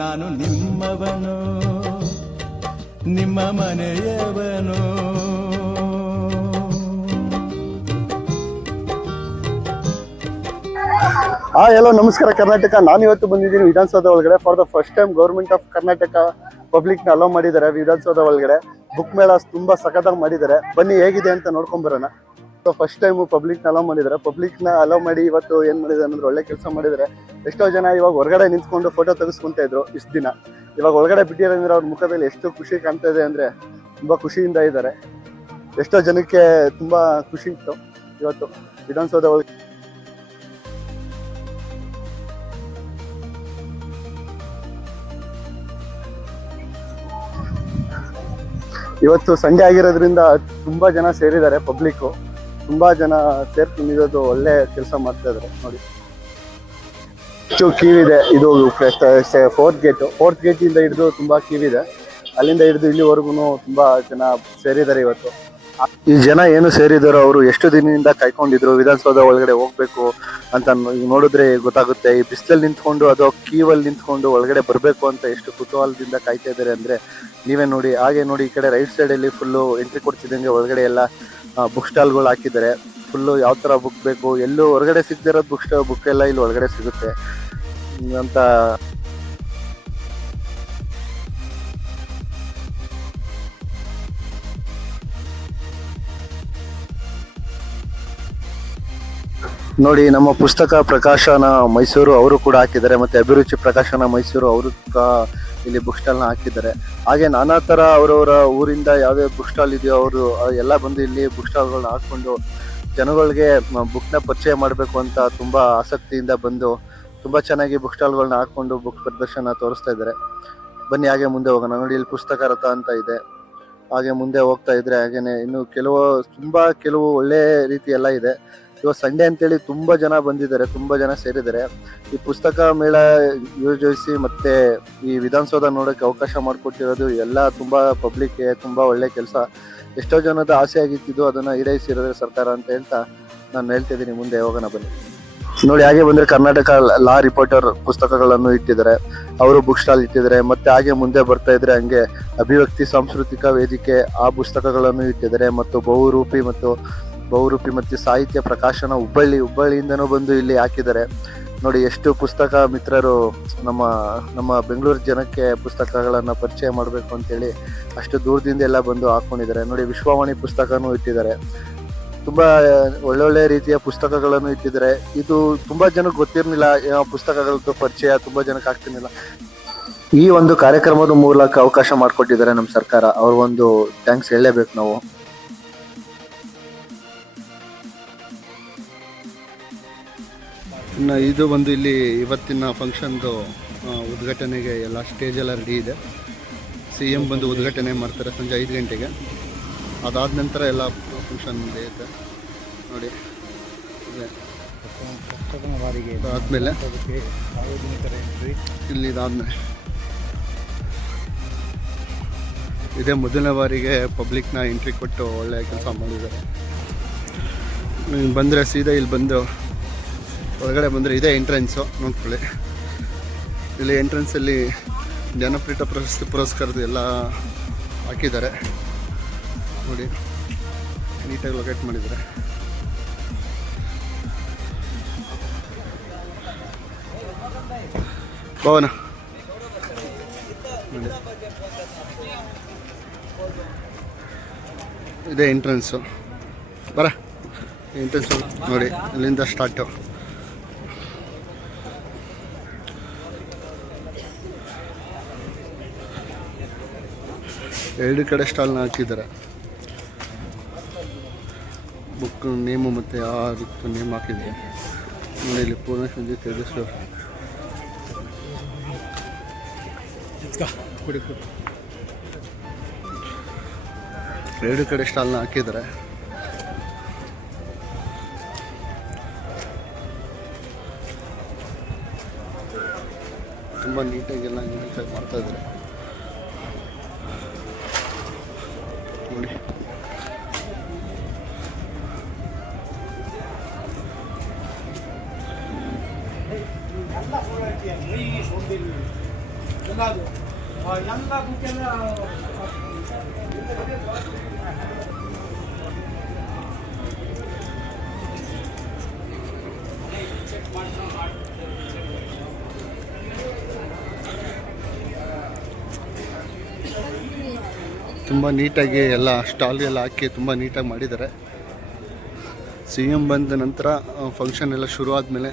ನಾನು ನಿಮ್ಮವನು, ನಿಮ್ಮ ಮನೆಯವನು. ಎಲ್ಲೋ ನಮಸ್ಕಾರ ಕರ್ನಾಟಕ. ನಾನು ಇವತ್ತು ಬಂದಿದ್ದೀನಿ ವಿಧಾನಸೌಧ ಒಳಗಡೆ. For the first time government of Karnataka ಪಬ್ಲಿಕ್ನ ಅಲೋ ಮಾಡಿದ್ದಾರೆ ವಿಧಾನಸೌಧ ಒಳಗಡೆ. ಬುಕ್ ಮೇಳ ತುಂಬಾ ಸಖತ್ತಾಗಿ ಮಾಡಿದ್ದಾರೆ. ಬನ್ನಿ ಹೇಗಿದೆ ಅಂತ ನೋಡ್ಕೊಂಡ್ ಬರೋಣ. ಫಸ್ಟ್ ಟೈಮ್ ಪಬ್ಲಿಕ್ನ ಅಲೋ ಮಾಡಿದ್ದಾರೆ. ಪಬ್ಲಿಕ್ನ ಅಲೋ ಮಾಡಿ ಇವತ್ತು ಏನ್ ಮಾಡಿದ್ದಾರೆ ಅಂದ್ರೆ ಒಳ್ಳೆ ಕೆಲಸ ಮಾಡಿದ್ದಾರೆ. ಎಷ್ಟೋ ಜನ ಇವಾಗ ಹೊರಗಡೆ ನಿಂತ್ಕೊಂಡು ಫೋಟೋ ತೆಗೆಸ್ಕೊಂತ ಇದ್ರು ಇಷ್ಟು ದಿನ. ಇವಾಗ ಒಳಗಡೆ ಬಿಟ್ಟಿರೋದ್ರೆ ಅವ್ರ ಮುಖದಲ್ಲಿ ಎಷ್ಟು ಖುಷಿ ಕಾಣ್ತಾ ಇದೆ ಅಂದ್ರೆ ತುಂಬಾ ಖುಷಿಯಿಂದ ಇದ್ದಾರೆ. ಎಷ್ಟೋ ಜನಕ್ಕೆ ತುಂಬಾ ಖುಷಿ ಇತ್ತು ಇವತ್ತು ವಿಧಾನಸೌಧ ಒಳಗೆ. ಇವತ್ತು ಸಂಡೇ ಆಗಿರೋದ್ರಿಂದ ತುಂಬಾ ಜನ ಸೇರಿದ್ದಾರೆ. ಪಬ್ಲಿಕ್ ತುಂಬಾ ಜನ ಸೇರ್ಕೊಂಡಿರೋದು ಒಳ್ಳೆ ಕೆಲಸ ಮಾಡ್ತಾ ಇದಾರೆ ನೋಡಿ. ಎಷ್ಟು ಕ್ಯೂ ಇದೆ. ಇದು ಫೋರ್ತ್ ಗೇಟ್ ಇಂದ ಹಿಡಿದು ತುಂಬಾ ಕ್ಯೂ ಇದೆ. ಅಲ್ಲಿಂದ ಹಿಡಿದು ಇಲ್ಲಿವರೆಗೂ ತುಂಬಾ ಜನ ಸೇರಿದ್ದಾರೆ ಇವತ್ತು. ಈ ಜನ ಏನು ಸೇರಿದಾರೋ ಅವರು ಎಷ್ಟು ದಿನದಿಂದ ಕಾಯ್ಕೊಂಡಿದ್ರು ವಿಧಾನಸೌಧ ಒಳಗಡೆ ಹೋಗ್ಬೇಕು ಅಂತ ನೋಡಿದ್ರೆ ಗೊತ್ತಾಗುತ್ತೆ. ಈ ಬಿಸಿಲಲ್ಲಿ ನಿಂತ್ಕೊಂಡು ಅದು ಕ್ಯೂ ಅಲ್ಲಿ ನಿಂತ್ಕೊಂಡು ಒಳಗಡೆ ಬರಬೇಕು ಅಂತ ಎಷ್ಟು ಕುತೂಹಲದಿಂದ ಕಾಯ್ತಾ ಇದ್ದಾರೆ ಅಂದ್ರೆ ನೀವೇ ನೋಡಿ. ಹಾಗೆ ನೋಡಿ ಈ ಕಡೆ ರೈಟ್ ಸೈಡ್ ಅಲ್ಲಿ ಫುಲ್ಲು ಎಂಟ್ರಿ ಕೊಡ್ತಿದ್ದಂಗೆ ಒಳಗಡೆ ಎಲ್ಲ ಬುಕ್ ಸ್ಟಾಲ್ಗಳು ಹಾಕಿದ್ದಾರೆ. ಫುಲ್ಲು ಯಾವ ತರ ಬುಕ್ ಬೇಕು, ಎಲ್ಲೂ ಹೊರಗಡೆ ಸಿಗದಿರೋದು ಬುಕ್ ಎಲ್ಲ ಇಲ್ಲಿ ಒಳಗಡೆ ಸಿಗುತ್ತೆ ಅಂತ. ನೋಡಿ ನಮ್ಮ ಪುಸ್ತಕ ಪ್ರಕಾಶನ ಮೈಸೂರು ಅವರು ಕೂಡ ಹಾಕಿದ್ದಾರೆ, ಮತ್ತೆ ಅಭಿರುಚಿ ಪ್ರಕಾಶನ ಮೈಸೂರು ಅವರು ಇಲ್ಲಿ ಬುಕ್ ಸ್ಟಾಲ್ನ ಹಾಕಿದ್ದಾರೆ. ಹಾಗೆ ನಾನಾ ತರ ಅವರವರ ಊರಿಂದ ಯಾವುದೇ ಬುಕ್ ಸ್ಟಾಲ್ ಇದೆಯೋ ಅವರು ಎಲ್ಲ ಬಂದು ಇಲ್ಲಿ ಬುಕ್ ಸ್ಟಾಲ್ಗಳನ್ನ ಹಾಕೊಂಡು ಜನಗಳಿಗೆ ಬುಕ್ನ ಪರಿಚಯ ಮಾಡಬೇಕು ಅಂತ ತುಂಬಾ ಆಸಕ್ತಿಯಿಂದ ಬಂದು ತುಂಬಾ ಚೆನ್ನಾಗಿ ಬುಕ್ ಸ್ಟಾಲ್ಗಳನ್ನ ಹಾಕೊಂಡು ಬುಕ್ ಪ್ರದರ್ಶನ ತೋರಿಸ್ತಾ ಇದ್ದಾರೆ. ಬನ್ನಿ ಹಾಗೆ ಮುಂದೆ ಹೋಗೋಣ. ನೋಡಿ ಇಲ್ಲಿ ಪುಸ್ತಕ ರಥ ಅಂತ ಇದೆ. ಹಾಗೆ ಮುಂದೆ ಹೋಗ್ತಾ ಇದ್ರೆ ಹಾಗೇನೆ ಇನ್ನು ಕೆಲವು ಒಳ್ಳೆ ರೀತಿ ಎಲ್ಲ ಇದೆ. ಇವತ್ತು ಸಂಡೇ ಅಂತೇಳಿ ತುಂಬಾ ಜನ ಬಂದಿದ್ದಾರೆ, ತುಂಬಾ ಜನ ಸೇರಿದ್ದಾರೆ. ಈ ಪುಸ್ತಕ ಮೇಳ ಯೋಜಿಸಿ ಮತ್ತೆ ಈ ವಿಧಾನಸೌಧ ನೋಡೋಕೆ ಅವಕಾಶ ಮಾಡಿಕೊಟ್ಟಿರೋದು ಎಲ್ಲ ತುಂಬಾ ಪಬ್ಲಿಕ್ಗೆ ತುಂಬಾ ಒಳ್ಳೆ ಕೆಲಸ. ಎಷ್ಟೋ ಜನದ ಆಸೆ ಆಗಿತ್ತಿದ್ದು ಅದನ್ನ ಈಡೇರಿಸಿರೋದ್ರೆ ಸರ್ಕಾರ ಅಂತ ಹೇಳ್ತಾ ನಾನು ಹೇಳ್ತಿದ್ದೀನಿ. ಮುಂದೆ ಹೋಗೋಣ ಬನ್ನಿ. ನೋಡಿ ಹಾಗೆ ಬಂದ್ರೆ ಕರ್ನಾಟಕ ಲಾ ರಿಪೋರ್ಟರ್ ಪುಸ್ತಕಗಳನ್ನು ಇಟ್ಟಿದ್ದಾರೆ, ಅವರು ಬುಕ್ ಸ್ಟಾಲ್ ಇಟ್ಟಿದ್ದಾರೆ. ಮತ್ತೆ ಹಾಗೆ ಮುಂದೆ ಬರ್ತಾ ಇದ್ರೆ ಹಂಗೆ ಅಭಿವ್ಯಕ್ತಿ ಸಾಂಸ್ಕೃತಿಕ ವೇದಿಕೆ ಆ ಪುಸ್ತಕಗಳನ್ನು ಇಟ್ಟಿದ್ದಾರೆ. ಮತ್ತು ಬಹುರೂಪಿ ಮತ್ತು ಸಾಹಿತ್ಯ ಪ್ರಕಾಶನ ಹುಬ್ಬಳ್ಳಿಯಿಂದನೂ ಬಂದು ಇಲ್ಲಿ ಹಾಕಿದ್ದಾರೆ. ನೋಡಿ ಎಷ್ಟು ಪುಸ್ತಕ ಮಿತ್ರರು ನಮ್ಮ ಬೆಂಗಳೂರು ಜನಕ್ಕೆ ಪುಸ್ತಕಗಳನ್ನ ಪರಿಚಯ ಮಾಡಬೇಕು ಅಂತೇಳಿ ಅಷ್ಟು ದೂರದಿಂದ ಎಲ್ಲ ಬಂದು ಹಾಕೊಂಡಿದ್ದಾರೆ. ನೋಡಿ ವಿಶ್ವವಾಣಿ ಪುಸ್ತಕನೂ ಇಟ್ಟಿದ್ದಾರೆ. ತುಂಬಾ ಒಳ್ಳೊಳ್ಳೆ ರೀತಿಯ ಪುಸ್ತಕಗಳನ್ನು ಇಟ್ಟಿದ್ದಾರೆ. ಇದು ತುಂಬಾ ಜನಕ್ಕೆ ಗೊತ್ತಿರ್ಲಿಲ್ಲ, ಪುಸ್ತಕಗಳದ್ದು ಪರಿಚಯ ತುಂಬಾ ಜನಕ್ಕೆ ಆಗ್ತಿರ್ಲಿಲ್ಲ. ಈ ಒಂದು ಕಾರ್ಯಕ್ರಮದ ಮೂಲಕ ಅವಕಾಶ ಮಾಡಿಕೊಟ್ಟಿದ್ದಾರೆ ನಮ್ಮ ಸರ್ಕಾರ. ಅವ್ರಿಗೊಂದು ಥ್ಯಾಂಕ್ಸ್ ಹೇಳಲೇಬೇಕು ನಾವು. ಇನ್ನು ಇದು ಒಂದು ಇಲ್ಲಿ ಇವತ್ತಿನ ಫಂಕ್ಷನ್ದು ಉದ್ಘಾಟನೆಗೆ ಎಲ್ಲ ಸ್ಟೇಜ್ ಎಲ್ಲ ರೆಡಿ ಇದೆ. CM ಬಂದು ಉದ್ಘಾಟನೆ ಮಾಡ್ತಾರೆ ಸಂಜೆ 5 ಗಂಟೆಗೆ. ಅದಾದ ನಂತರ ಎಲ್ಲ ಫಂಕ್ಷನ್ ಇದೆ ನೋಡಿ. ಆದಮೇಲೆ ಇಲ್ಲಿ ಇದಾದ್ಮೇಲೆ ಇದೇ ಮೊದಲನೇ ಬಾರಿಗೆ ಪಬ್ಲಿಕ್ನ ಎಂಟ್ರಿ ಕೊಟ್ಟು ಒಳ್ಳೆಯ ಕೆಲಸ ಮಾಡಿದ್ದಾರೆ. ಬಂದರೆ ಸೀದಾ ಇಲ್ಲಿ ಬಂದು ಹೊರಗಡೆ ಬಂದರೆ ಇದೇ ಎಂಟ್ರೆನ್ಸು ನೋಡ್ಕೊಳ್ಳಿ. ಇಲ್ಲಿ ಎಂಟ್ರೆನ್ಸಲ್ಲಿ ಜನಪ್ರಿಯ ಪ್ರಶಸ್ತಿ ಪುರಸ್ಕಾರದ ಎಲ್ಲ ಹಾಕಿದ್ದಾರೆ ನೋಡಿ, ನೀಟಾಗಿ ಲೊಕೇಟ್ ಮಾಡಿದ್ದಾರೆ. ಭವನ ಇದೇ ಎಂಟ್ರೆನ್ಸು. ಎಂಟ್ರೆನ್ಸು ನೋಡಿ, ಇಲ್ಲಿಂದ ಸ್ಟಾರ್ಟು. ಎರಡು ಕಡೆ ಸ್ಟಾಲ್ನ ಹಾಕಿದ್ದಾರೆ. ಬುಕ್ ನೇಮು ಮತ್ತು ಆ ರೀತಿ ನೇಮ್ ಹಾಕಿದ್ದಾರೆ ನೋಡಿ. ಇಲ್ಲಿ ಪೂರ್ಣಚಂದ್ರ ತೇಜಸ್ವಿ ಎರಡು ಕಡೆ ಸ್ಟಾಲ್ನ ಹಾಕಿದ್ದಾರೆ. ತುಂಬ ನೀಟಾಗೆಲ್ಲ ಮಾಡ್ತಾ ಇದ್ದಾರೆ ನೋಡಿ. ತುಂಬ ನೀಟಾಗಿ ಎಲ್ಲ ಸ್ಟಾಲ್ಗೆಲ್ಲ ಹಾಕಿ ತುಂಬ ನೀಟಾಗಿ ಮಾಡಿದ್ದಾರೆ. ಸಿ ಎಮ್ ಬಂದ ನಂತರ ಫಂಕ್ಷನ್ ಎಲ್ಲ ಶುರು ಆದಮೇಲೆ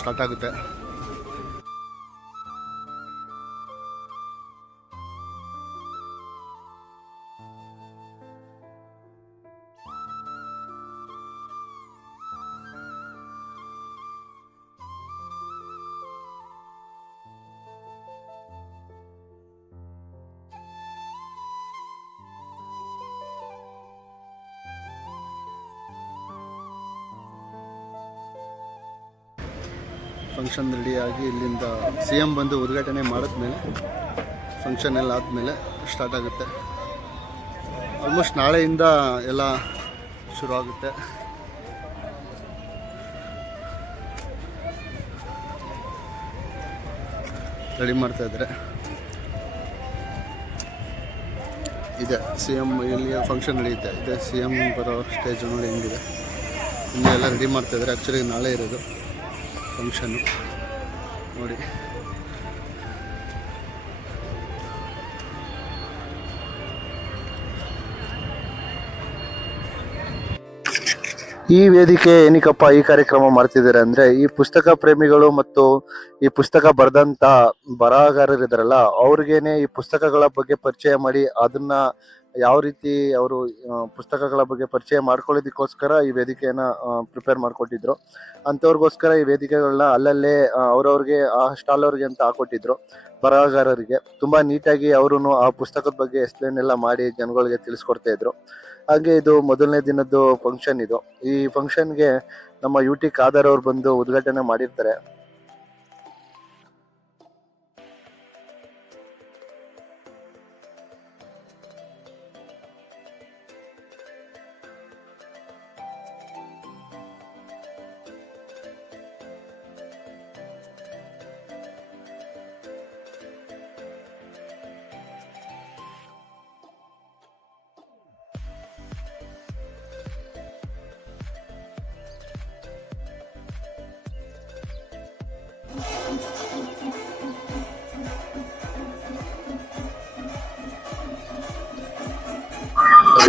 ಸ್ಟಾರ್ಟ್ ಆಗುತ್ತೆ. ಫಂಕ್ಷನ್ ರೆಡಿಯಾಗಿ ಇಲ್ಲಿಂದ ಸಿ ಎಮ್ ಬಂದು ಉದ್ಘಾಟನೆ ಮಾಡಿದ್ಮೇಲೆ ಫಂಕ್ಷನ್ ಎಲ್ಲ ಆದಮೇಲೆ ಸ್ಟಾರ್ಟ್ ಆಗುತ್ತೆ. ಆಲ್ಮೋಸ್ಟ್ ನಾಳೆಯಿಂದ ಎಲ್ಲ ಶುರು ಆಗುತ್ತೆ. ರೆಡಿ ಮಾಡ್ತಾಯಿದ್ದಾರೆ. ಇದೆ ಸಿ ಎಮ್ ಇಲ್ಲಿ ಫಂಕ್ಷನ್ ನಡೆಯುತ್ತೆ. ಇದೆ ಸಿ ಎಮ್ ಬರೋ ಸ್ಟೇಜ್ ನೋಡಿ ಹೆಂಗಿದೆ. ಇನ್ನೂ ಎಲ್ಲ ರೆಡಿ ಮಾಡ್ತಾಯಿದ್ದಾರೆ. ಆ್ಯಕ್ಚುಲಿ ನಾಳೆ ಇರೋದು ಫಂಕ್ಷನ್ನು ನೋಡಿ. ಈ ವೇದಿಕೆ ಏನಕ್ಕಪ್ಪ ಈ ಕಾರ್ಯಕ್ರಮ ಮಾಡ್ತಿದ್ದಾರೆ ಅಂದ್ರೆ, ಈ ಪುಸ್ತಕ ಪ್ರೇಮಿಗಳು ಮತ್ತು ಈ ಪುಸ್ತಕ ಬರೆದಂತ ಬರಹಗಾರರಿದಾರಲ್ಲ ಅವ್ರಿಗೇನೆ ಈ ಪುಸ್ತಕಗಳ ಬಗ್ಗೆ ಪರಿಚಯ ಮಾಡಿ ಅದನ್ನ ಯಾವ ರೀತಿ ಅವರು ಪುಸ್ತಕಗಳ ಬಗ್ಗೆ ಪರಿಚಯ ಮಾಡ್ಕೊಳ್ಳೋದಕ್ಕೋಸ್ಕರ ಈ ವೇದಿಕೆಯನ್ನ ಪ್ರಿಪೇರ್ ಮಾಡ್ಕೊಟ್ಟಿದ್ರು. ಅಂಥವ್ರಿಗೋಸ್ಕರ ಈ ವೇದಿಕೆಗಳನ್ನ ಅಲ್ಲಲ್ಲೇ ಅವ್ರವ್ರಿಗೆ ಆ ಸ್ಟಾಲ್ ಅವ್ರಿಗೆ ಅಂತ ಹಾಕೊಟ್ಟಿದ್ರು. ಬರಹಗಾರರಿಗೆ ತುಂಬಾ ನೀಟಾಗಿ ಅವರು ಆ ಪುಸ್ತಕದ ಬಗ್ಗೆ ಎಕ್ಸ್ಪ್ಲೇನ್ ಎಲ್ಲ ಮಾಡಿ ಜನಗಳಿಗೆ ತಿಳಿಸ್ಕೊಡ್ತಾ ಇದ್ರು. ಹಾಗೆ ಇದು ಮೊದಲನೇ ದಿನದ್ದು ಫಂಕ್ಷನ್. ಇದು ಈ ಫಂಕ್ಷನ್ಗೆ ನಮ್ಮ UT ಖಾದರ್ ಅವ್ರು ಬಂದು ಉದ್ಘಾಟನೆ ಮಾಡಿರ್ತಾರೆ.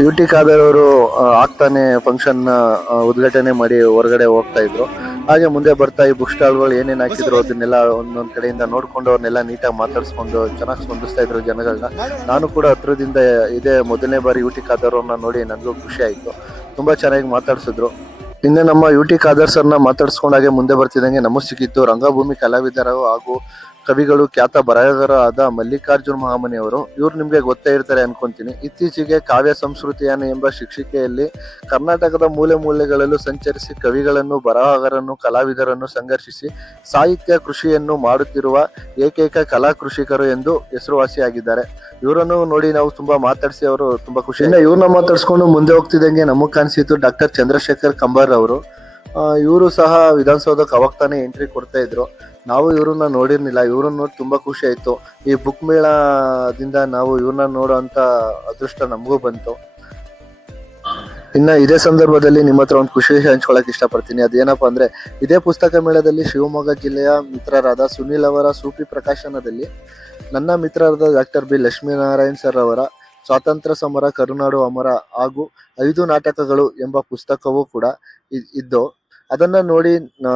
UT ಖಾದರ್ ಅವರು ಆಗ್ತಾನೆ ಫಂಕ್ಷನ್ ಉದ್ಘಾಟನೆ ಮಾಡಿ ಹೊರಗಡೆ ಹೋಗ್ತಾ ಇದ್ರು. ಹಾಗೆ ಮುಂದೆ ಬರ್ತಾ ಈ ಬುಕ್ ಸ್ಟಾಲ್ಗಳು ಏನೇನು ಹಾಕಿದ್ರು ಅದನ್ನೆಲ್ಲ ಒಂದೊಂದ್ ಕಡೆಯಿಂದ ನೋಡ್ಕೊಂಡು ಅವ್ರನ್ನೆಲ್ಲ ನೀಟಾಗಿ ಮಾತಾಡ್ಸ್ಕೊಂಡು ಚೆನ್ನಾಗಿ ಸ್ಪಂದಿಸ್ತಾ ಇದ್ರು ಜನಗಳನ್ನ. ನಾನು ಕೂಡ ಹತ್ರದಿಂದ ಇದೇ ಮೊದಲನೇ ಬಾರಿ UT ಖಾದರ್ ಅವ್ರನ್ನ ನೋಡಿ ನನಗೂ ಖುಷಿ ಆಯ್ತು. ತುಂಬಾ ಚೆನ್ನಾಗಿ ಮಾತಾಡ್ಸಿದ್ರು. ಇನ್ನು ನಮ್ಮ UT ಖಾದರ್ ಸರ್ನ ಮಾತಾಡ್ಸ್ಕೊಂಡಾಗೆ ಮುಂದೆ ಬರ್ತಿದಂಗೆ ನಮಗ್ ಸಿಕ್ಕಿತ್ತು ರಂಗಭೂಮಿ ಕಲಾವಿದರು ಹಾಗೂ ಕವಿಗಳು, ಖ್ಯಾತ ಬರಹಗಾರ ಆದ ಮಲ್ಲಿಕಾರ್ಜುನ್ ಮಹಾಮನಿ ಅವರು. ಇವ್ರು ನಿಮ್ಗೆ ಗೊತ್ತೇ ಇರ್ತಾರೆ ಅನ್ಕೊಂತೀನಿ. ಇತ್ತೀಚೆಗೆ ಕಾವ್ಯ ಸಂಸ್ಕೃತಿಯನ್ನು ಎಂಬ ಶಿಕ್ಷಿಕೆಯಲ್ಲಿ ಕರ್ನಾಟಕದ ಮೂಲೆ ಮೂಲೆಗಳಲ್ಲೂ ಸಂಚರಿಸಿ ಕವಿಗಳನ್ನು, ಬರಹಗಾರರನ್ನು, ಕಲಾವಿದರನ್ನು ಸಂಘರ್ಷಿಸಿ ಸಾಹಿತ್ಯ ಕೃಷಿಯನ್ನು ಮಾಡುತ್ತಿರುವ ಏಕೈಕ ಕಲಾ ಕೃಷಿಕರು ಎಂದು ಹೆಸರುವಾಸಿಯಾಗಿದ್ದಾರೆ. ಇವರನ್ನು ನೋಡಿ ನಾವು ತುಂಬಾ ಮಾತಾಡಿಸಿ ಅವರು ತುಂಬಾ ಖುಷಿ. ಇವ್ರನ್ನ ಮಾತಾಡ್ಸ್ಕೊಂಡು ಮುಂದೆ ಹೋಗ್ತಿದ್ದಂಗೆ ನಮಗ್ ಕಾಣಿಸಿತ್ತು ಡಾಕ್ಟರ್ ಚಂದ್ರಶೇಖರ್ ಕಂಬಾರ್ ಅವರು. ಇವರು ಸಹ ವಿಧಾನಸೌಧಕ್ಕೆ ಅವಾಗ ತಾನೇ ಎಂಟ್ರಿ ಕೊಡ್ತಾ ಇದ್ರು. ನಾವು ಇವ್ರನ್ನ ನೋಡಿರ್ಲಿಲ್ಲ. ಇವ್ರನ್ನ ನೋಡಿ ತುಂಬಾ ಖುಷಿ ಆಯ್ತು. ಈ ಬುಕ್ ಮೇಳದಿಂದ ನಾವು ಇವ್ರನ್ನ ನೋಡುವಂತ ಅದೃಷ್ಟ ನಮಗೂ ಬಂತು. ಇನ್ನ ಇದೇ ಸಂದರ್ಭದಲ್ಲಿ ನಿಮ್ಮ ಹತ್ರ ಒಂದು ಖುಷಿ ಹಂಚ್ಕೊಳಕ್ ಇಷ್ಟಪಡ್ತೀನಿ. ಅದೇನಪ್ಪಾ ಅಂದ್ರೆ, ಇದೇ ಪುಸ್ತಕ ಮೇಳದಲ್ಲಿ ಶಿವಮೊಗ್ಗ ಜಿಲ್ಲೆಯ ಮಿತ್ರರಾದ ಸುನಿಲ್ ಅವರ ಸೂಫಿ ಪ್ರಕಾಶನದಲ್ಲಿ ನನ್ನ ಮಿತ್ರರಾದ ಡಾಕ್ಟರ್ ಬಿ ಲಕ್ಷ್ಮೀನಾರಾಯಣ್ ಸರ್ ಅವರ ಸ್ವಾತಂತ್ರ್ಯ ಸಮರ, ಕರುನಾಡು ಅಮರ ಹಾಗೂ 5 ನಾಟಕಗಳು ಎಂಬ ಪುಸ್ತಕವೂ ಕೂಡ ಇದ್ದು ಅದನ್ನ ನೋಡಿ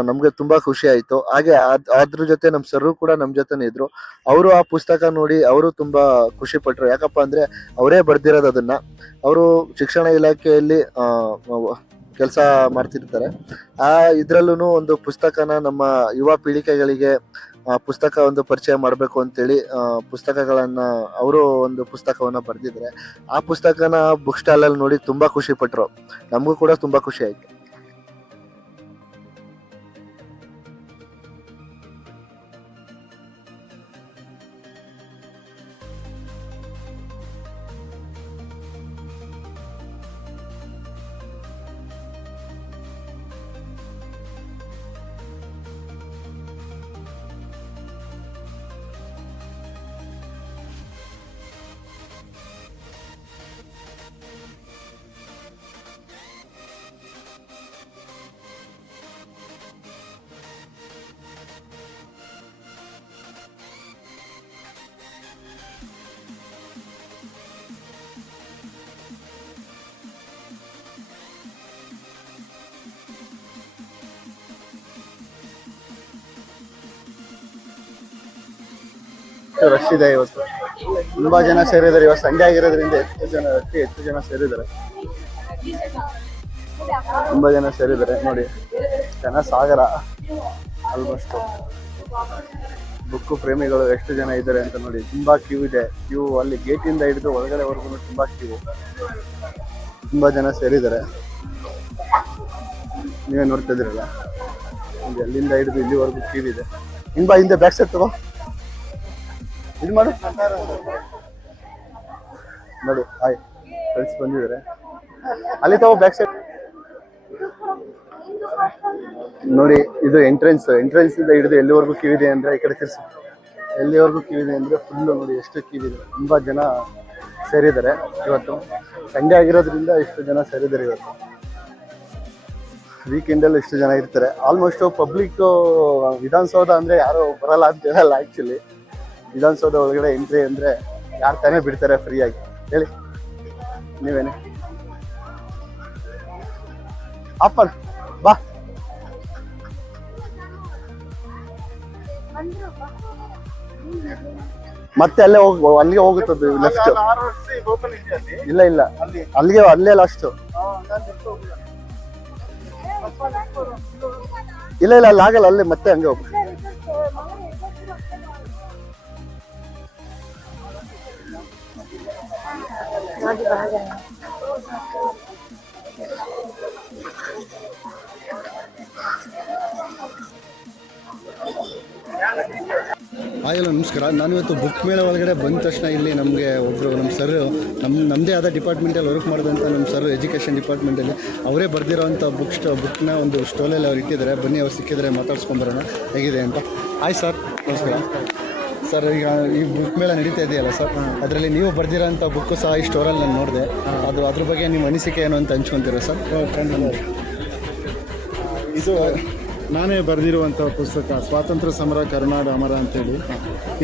ನಮ್ಗೆ ತುಂಬಾ ಖುಷಿ ಆಯ್ತು. ಹಾಗೆ ಅದ್ರ ಜೊತೆ ನಮ್ ಸರ್ ಕೂಡ ನಮ್ ಜೊತೆನೆ ಇದ್ರು. ಅವರು ಆ ಪುಸ್ತಕ ನೋಡಿ ಅವರು ತುಂಬಾ ಖುಷಿ ಪಟ್ರು. ಯಾಕಪ್ಪ ಅಂದ್ರೆ ಅವರೇ ಬರ್ದಿರೋದು ಅದನ್ನ. ಅವರು ಶಿಕ್ಷಣ ಇಲಾಖೆಯಲ್ಲಿ ಕೆಲಸ ಮಾಡ್ತಿರ್ತಾರೆ. ಇದ್ರಲ್ಲೂ ಒಂದು ಪುಸ್ತಕನ ನಮ್ಮ ಯುವ ಪೀಳಿಗೆಗಳಿಗೆ ಪುಸ್ತಕ ಒಂದು ಪರಿಚಯ ಮಾಡ್ಬೇಕು ಅಂತೇಳಿ ಪುಸ್ತಕಗಳನ್ನ ಅವರು ಒಂದು ಪುಸ್ತಕವನ್ನ ಬರ್ದಿದ್ರೆ ಆ ಪುಸ್ತಕನ ಬುಕ್ ಸ್ಟಾಲ್ ಅಲ್ಲಿ ನೋಡಿ ತುಂಬಾ ಖುಷಿ ಪಟ್ರು. ನಮಗೂ ಕೂಡ ತುಂಬಾ ಖುಷಿ ಆಯ್ತು. ಎಷ್ಟು ರಶ್ ಇದೆ ಇವತ್ತು. ತುಂಬಾ ಜನ ಸೇರಿದ್ದಾರೆ. ಇವತ್ತು ಸಂಡೇ ಆಗಿರೋದ್ರಿಂದ ಅತಿ ಹೆಚ್ಚು ಜನ ಸೇರಿದ್ದಾರೆ. ತುಂಬಾ ಜನ ಸೇರಿದ್ದಾರೆ ನೋಡಿ. ಜನ ಸಾಗರ ಆಲ್ಮೋಸ್ಟ್. ಬುಕ್ಕು ಪ್ರೇಮಿಗಳು ಎಷ್ಟು ಜನ ಇದ್ದಾರೆ ಅಂತ ನೋಡಿ. ತುಂಬಾ ಕ್ಯೂ ಇದೆ. ಕ್ಯೂ ಅಲ್ಲಿ ಗೇಟಿಂದ ಹಿಡಿದು ಒಳಗಡೆವರೆಗೂ ತುಂಬಾ ಕ್ಯೂ. ತುಂಬಾ ಜನ ಸೇರಿದ್ದಾರೆ. ನೀವೇ ನೋಡ್ತಾ ಇದ್ದೀರಲ್ಲ, ಅಲ್ಲಿಂದ ಹಿಡಿದು ಇಲ್ಲಿವರೆಗೂ ಕ್ಯೂ ಇದೆ. ಹಿಂಬಾ ಹಿಂದೆ ಬ್ಯಾಕ್ ಸೈಡ್ ತಗೋ, ಇದು ಮಾಡು ನೋಡಿ. ಹಾಯ್ ಫ್ರೆಂಡ್ಸ್ ಬಂದಿದ್ದಾರೆ. ಅಲ್ಲಿ ತಗೋ ಬ್ಯಾಕ್ ಸೈಡ್ ನೋಡಿ. ಇದು ಎಂಟ್ರೆನ್ಸ್ ಇಂದ ಹಿಡಿದು ಎಲ್ಲಿವರೆಗೂ ಕ್ಯೂ ಇದೆ ಅಂದ್ರೆ, ಈ ಕಡೆ ತಿರ್ಸಿ, ಎಲ್ಲಿವರೆಗೂ ಕ್ಯೂ ಇದೆ ಅಂದ್ರೆ ಫುಲ್ಲು ನೋಡಿ ಎಷ್ಟು ಕ್ಯೂ ಇದೆ. ತುಂಬಾ ಜನ ಸೇರಿದ್ದಾರೆ. ಇವತ್ತು ಸಂಡೇ ಆಗಿರೋದ್ರಿಂದ ಇಷ್ಟು ಜನ ಸೇರಿದ್ದಾರೆ. ಇವತ್ತು ವೀಕೆಂಡಲ್ಲಿ ಇಷ್ಟು ಜನ ಇರ್ತಾರೆ. ಆಲ್ಮೋಸ್ಟ್ ಪಬ್ಲಿಕ್ ವಿಧಾನಸೌಧ ಅಂದ್ರೆ ಯಾರು ಬರಲ್ಲ ಅಂತ ಹೇಳಲ್ಲ. ಆ್ಯಕ್ಚುಲಿ ವಿಧಾನಸೌಧ ಒಳಗಡೆ ಎಂಟ್ರಿ ಅಂದ್ರೆ ಯಾರು ತಾನೇ ಬಿಡ್ತಾರೆ ಫ್ರೀಯಾಗಿ ಹೇಳಿ, ನೀವೇನೆ ಅಪ್ಪಲ್ ಬಾ. ಮತ್ತೆ ಅಲ್ಲೇ ಅಲ್ಲಿಗೆ ಹೋಗುತ್ತದೆ ಲೆಫ್ಟ್. ಇಲ್ಲ ಇಲ್ಲ, ಅಲ್ಲೇ ಲಾಸ್ಟ್. ಇಲ್ಲ ಇಲ್ಲ, ಅಲ್ಲಿ ಆಗಲ್ಲ. ಅಲ್ಲೇ ಮತ್ತೆ ಹಂಗೆ ಹೋಗ್ಬೇಕು. ಹಾಯ್ ನಮಸ್ಕಾರ. ನಾನಿವತ್ತು ಬುಕ್ ಮೇಳ ಒಳಗಡೆ ಬಂದ ತಕ್ಷಣ ಇಲ್ಲಿ ನಮಗೆ ಒಬ್ಬರು ನಮ್ಮ ಸರ್ ನಮ್ಮದೇ ಆದ ಡಿಪಾರ್ಟ್ಮೆಂಟಲ್ಲಿ ವರ್ಕ್ ಮಾಡಿದಂಥ ನಮ್ಮ ಸರ್ ಎಜುಕೇಷನ್ ಡಿಪಾರ್ಟ್ಮೆಂಟಲ್ಲಿ ಅವರೇ ಬರೆದಿರೋವಂಥ ಬುಕ್ನ ಒಂದು ಸ್ಟಾಲಲ್ಲಿ ಅವ್ರು ಇಟ್ಟಿದ್ದಾರೆ. ಬನ್ನಿ, ಅವ್ರು ಸಿಕ್ಕಿದ್ರೆ ಮಾತಾಡ್ಸ್ಕೊಂಬರೋಣ ಹೇಗಿದೆ ಅಂತ. ಹಾಯ್ ಸರ್, ನಮಸ್ಕಾರ ಸರ್. ಈಗ ಈ ಬುಕ್ ಮೇಳ ನಡೀತಾ ಇದೆಯಲ್ಲ ಸರ್, ಅದರಲ್ಲಿ ನೀವು ಬರೆದಿರೋಂಥ ಬುಕ್ಕು ಸಹ ಈ ಸ್ಟೋರಲ್ಲಿ ನಾನು ನೋಡಿದೆ. ಅದ್ರ ಬಗ್ಗೆ ನಿಮ್ಮ ಅನಿಸಿಕೆ ಏನು ಅಂತ ಹಂಚ್ಕೊತೀರಾ ಸರ್? ಇದು ನಾನೇ ಬರೆದಿರುವಂಥ ಪುಸ್ತಕ ಸ್ವಾತಂತ್ರ್ಯ ಸಮರ ಕರುನಾಡ ಅಮರ ಅಂತೇಳಿ.